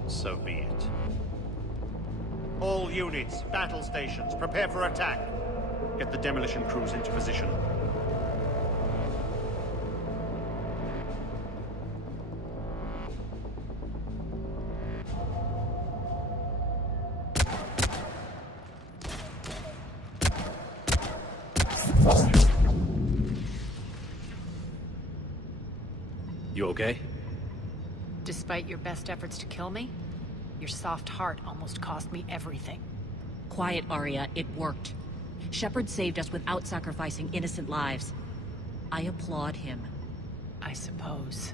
So be it. All units, battle stations, prepare for attack. Get the demolition crews into position. You okay? Despite your best efforts to kill me, your soft heart almost cost me everything. Quiet, Aria. It worked. Shepard saved us without sacrificing innocent lives. I applaud him. I suppose.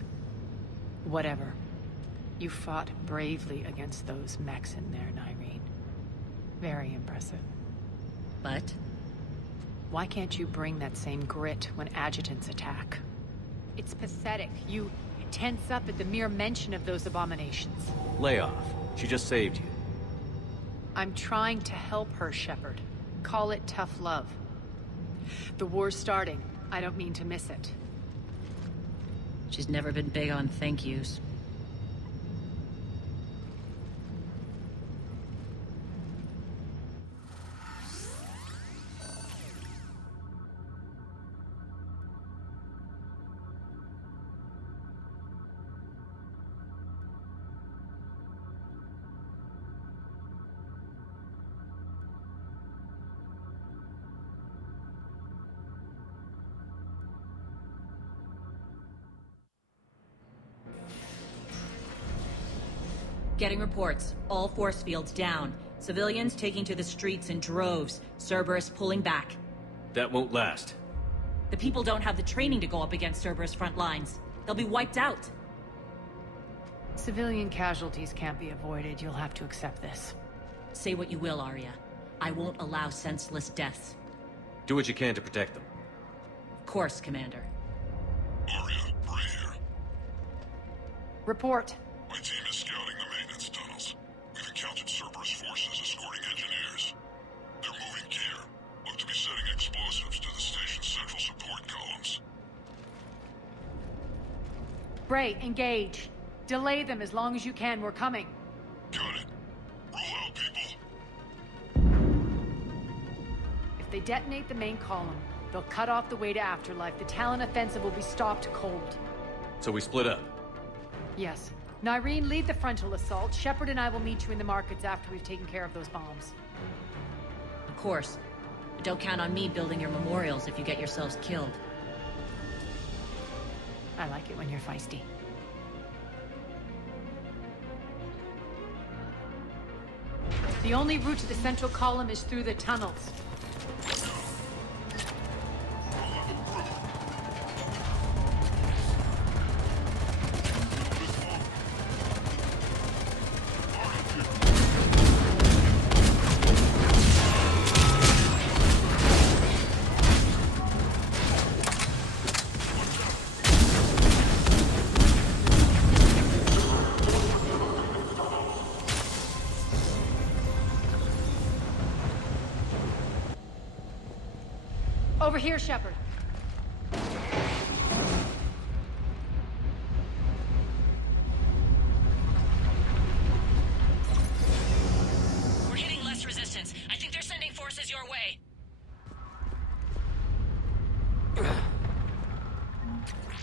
Whatever. You fought bravely against those mechs in there, Nyreen. Very impressive. But? Why can't you bring that same grit when adjutants attack? It's pathetic. You tense up at the mere mention of those abominations. Lay off. She just saved you. I'm trying to help her, Shepard. Call it tough love. The war's starting. I don't mean to miss it. She's never been big on thank yous. Getting reports. All force fields down. Civilians taking to the streets in droves. Cerberus pulling back. That won't last. The people don't have the training to go up against Cerberus front lines. They'll be wiped out. Civilian casualties can't be avoided. You'll have to accept this. Say what you will, Aria. I won't allow senseless deaths. Do what you can to protect them. Of course, Commander. Aria, Bray here. Report. My team is scouting the maintenance tunnels. We've encountered Cerberus forces escorting engineers. They're moving gear. Look to be setting explosives to the station's central support columns. Bray, engage. Delay them as long as you can. We're coming. Got it. Roll out, people. If they detonate the main column, they'll cut off the way to Afterlife. The Talon offensive will be stopped cold. So we split up. Yes. Nyreen, lead the frontal assault. Shepard and I will meet you in the markets after we've taken care of those bombs. Of course. But don't count on me building your memorials if you get yourselves killed. I like it when you're feisty. The only route to the central column is through the tunnels. Over here, Shepard.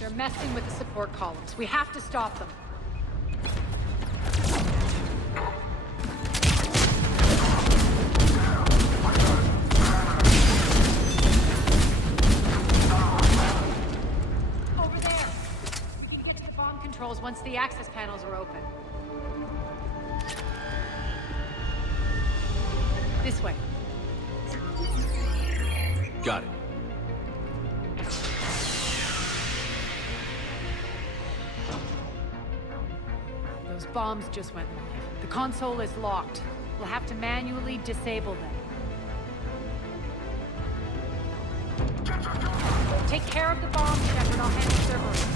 They're messing with the support columns. We have to stop them. Over there! We need to get to the bomb controls once the access panels are open. This way. Got it. Those bombs just went live. The console is locked. We'll have to manually disable them. Take care of the bomb, Shepard. I'll handle Cerberus.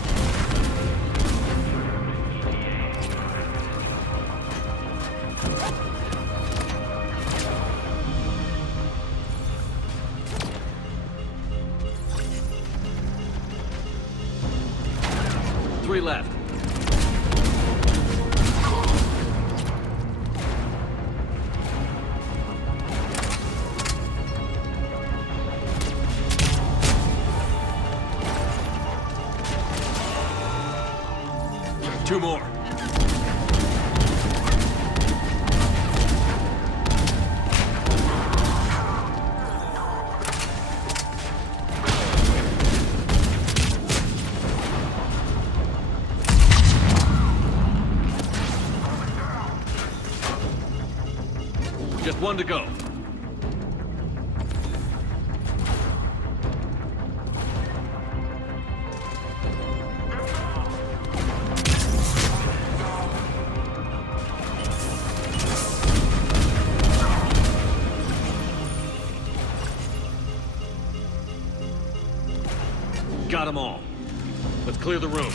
Three left. Two more. Just one to go. Got them all. Let's clear the room.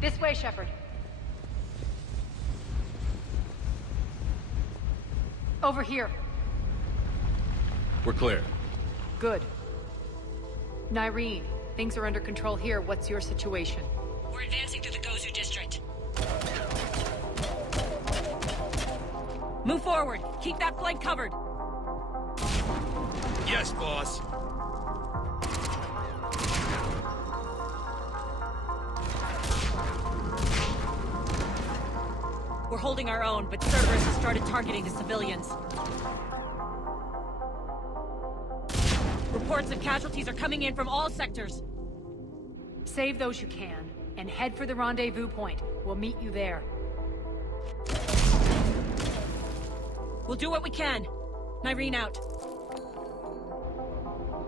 This way, Shepard. Over here. We're clear. Good. Nyreen, things are under control here. What's your situation? We're advancing through the Gozu district. Move forward. Keep that flank covered. Yes, boss. We're holding our own, but Cerberus has started targeting the civilians. Reports of casualties are coming in from all sectors. Save those you can, and head for the rendezvous point. We'll meet you there. We'll do what we can. Nyreen out.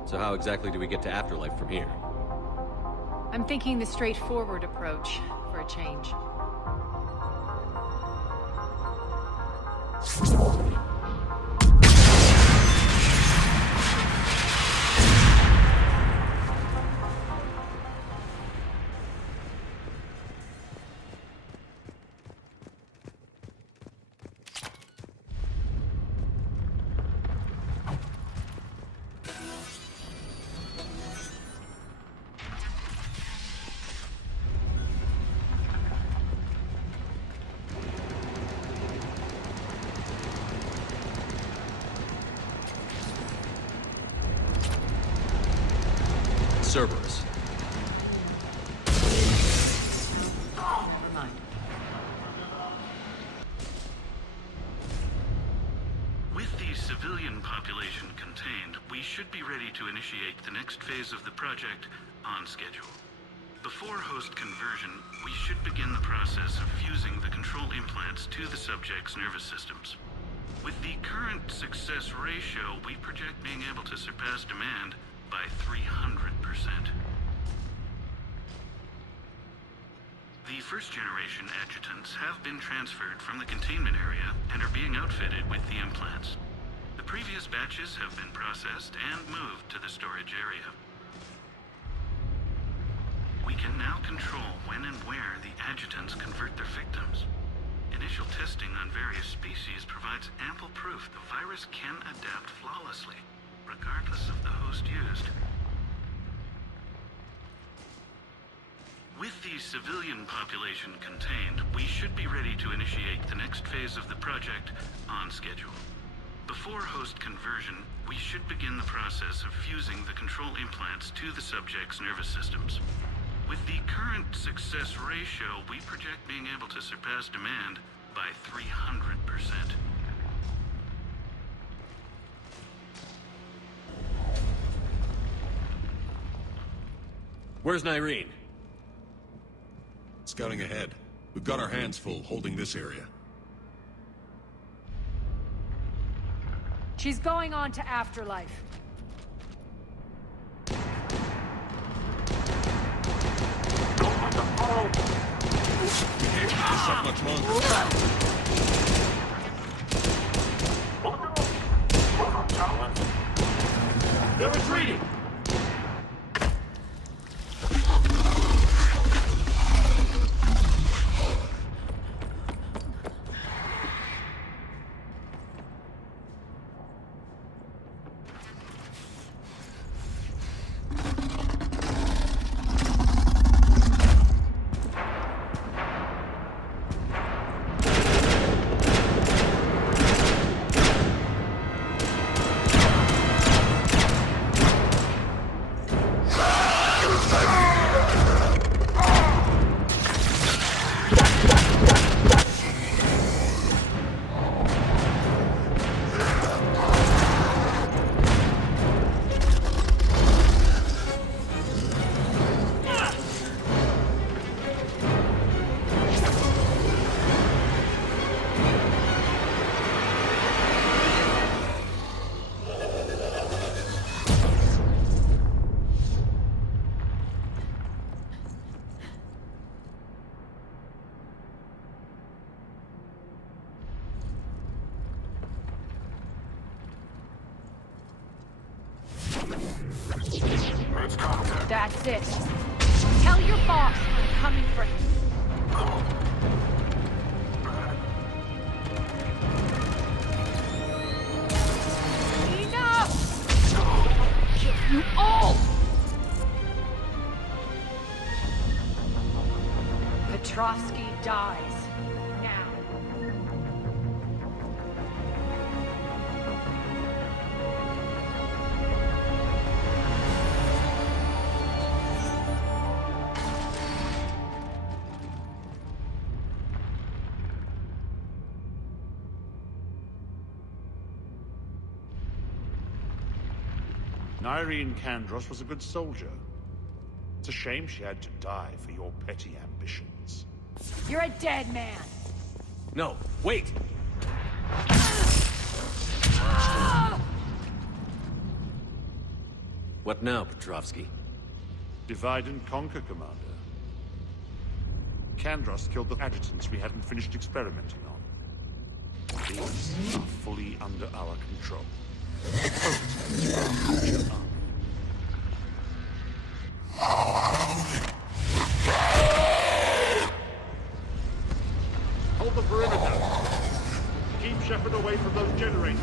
So how exactly do we get to Afterlife from here? I'm thinking the straightforward approach, for a change. Cerberus. Never mind. With the civilian population contained, we should be ready to initiate the next phase of the project on schedule. Before host conversion, we should begin the process of fusing the control implants to the subject's nervous systems. With the current success ratio, we project being able to surpass demand by 300%. The first-generation adjutants have been transferred from the containment area and are being outfitted with the implants. The previous batches have been processed and moved to the storage area. We can now control when and where the adjutants convert their victims. Initial testing on various species provides ample proof the virus can adapt flawlessly, regardless of the host used. With the civilian population contained, we should be ready to initiate the next phase of the project on schedule. Before host conversion, we should begin the process of fusing the control implants to the subject's nervous systems. With the current success ratio, we project being able to surpass demand by 300%. Where's Nyreen? Scouting ahead. We've got our hands full holding this area. She's going on to Afterlife. We can't keep this up much longer. They're retreating! That's it. Tell your boss I'm coming for him. Enough! Kill you all! Petrovsky dies. Now. Nyreen Kandros was a good soldier. It's a shame she had to die for your petty ambitions. You're a dead man. No, wait! What now, Petrovsky? Divide and conquer, Commander. Kandros killed the adjutants we hadn't finished experimenting on. These are fully under our control. Prototypes for our future army. Hold the perimeter. Keep Shepard away from those generators.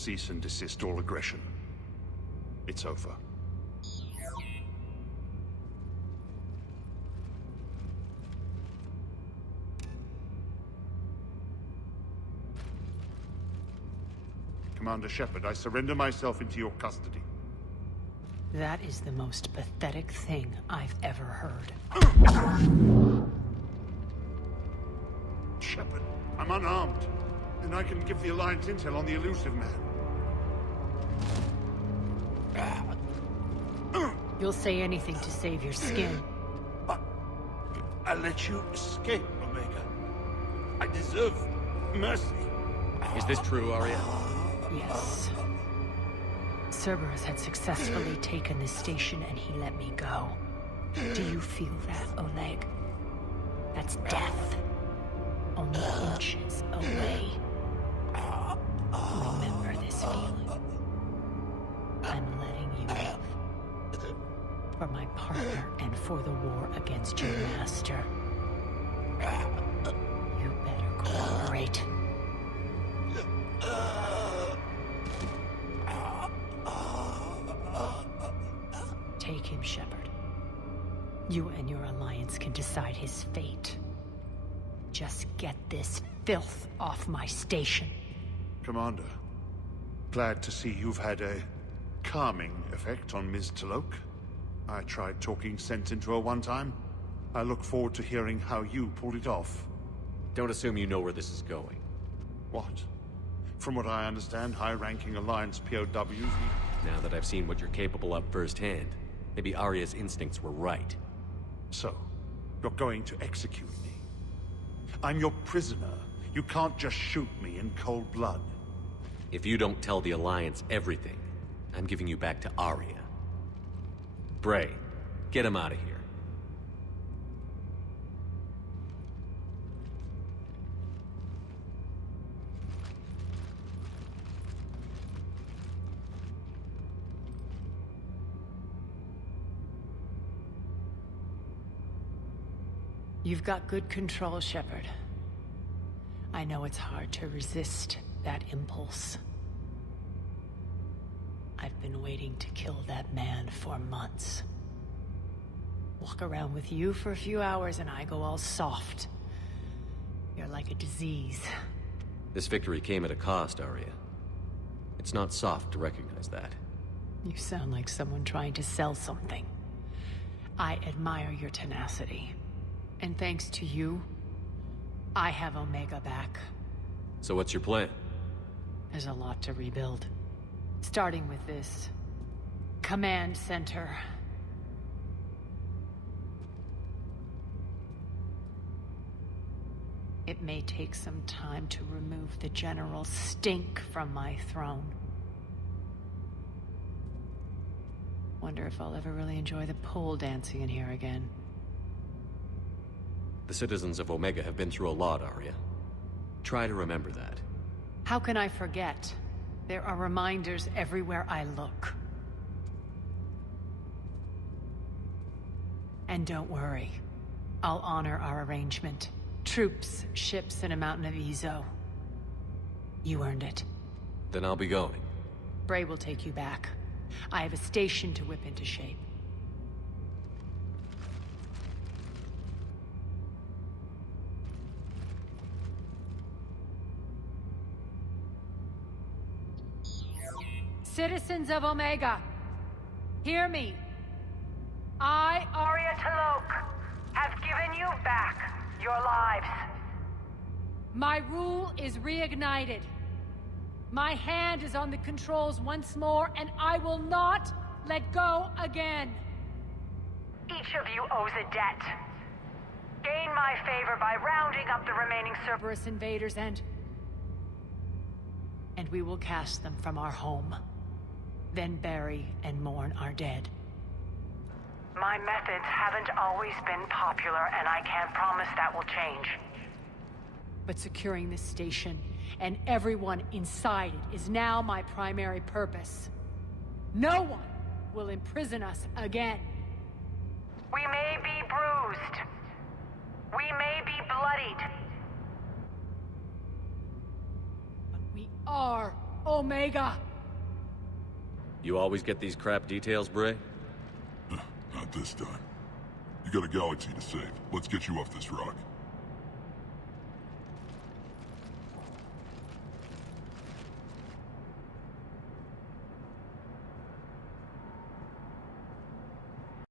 Cease and desist all aggression. It's over. Commander Shepard, I surrender myself into your custody. That is the most pathetic thing I've ever heard. Shepard, I'm unarmed, and I can give the Alliance intel on the elusive man. You'll say anything to save your skin. I let you escape, Omega. I deserve mercy. Is this true, Aria? Yes. Cerberus had successfully taken this station and he let me go. Do you feel that, Oleg? That's death. Only inches away. Remember this feeling. I'm letting you live. For my partner and for the war against your master. You better cooperate. Take him, Shepard. You and your alliance can decide his fate. Just get this filth off my station. Commander, glad to see you've had a calming effect on Ms. T'Loak. I tried talking sense into her one time. I look forward to hearing how you pulled it off. Don't assume you know where this is going. What? From what I understand, high-ranking Alliance POWs... Now that I've seen what you're capable of firsthand, maybe Aria's instincts were right. So, you're going to execute me. I'm your prisoner. You can't just shoot me in cold blood. If you don't tell the Alliance everything, I'm giving you back to Aria. Bray, get him out of here. You've got good control, Shepard. I know it's hard to resist that impulse. I've been waiting to kill that man for months. Walk around with you for a few hours and I go all soft. You're like a disease. This victory came at a cost, Aria. It's not soft to recognize that. You sound like someone trying to sell something. I admire your tenacity. And thanks to you, I have Omega back. So what's your plan? There's a lot to rebuild. Starting with this command center. It may take some time to remove the general stink from my throne. Wonder if I'll ever really enjoy the pole dancing in here again. The citizens of Omega have been through a lot, Aria. Try to remember that. How can I forget? There are reminders everywhere I look. And don't worry. I'll honor our arrangement. Troops, ships, and a mountain of Ezo. You earned it. Then I'll be going. Bray will take you back. I have a station to whip into shape. Citizens of Omega, hear me. I, Aria T'Loak, have given you back your lives. My rule is reignited. My hand is on the controls once more, and I will not let go again. Each of you owes a debt. Gain my favor by rounding up the remaining Cerberus invaders and we will cast them from our home. Then bury and mourn our dead. My methods haven't always been popular, and I can't promise that will change. But securing this station and everyone inside it is now my primary purpose. No one will imprison us again. We may be bruised. We may be bloodied. But we are Omega! You always get these crap details, Bray? Not this time. You got a galaxy to save. Let's get you off this rock.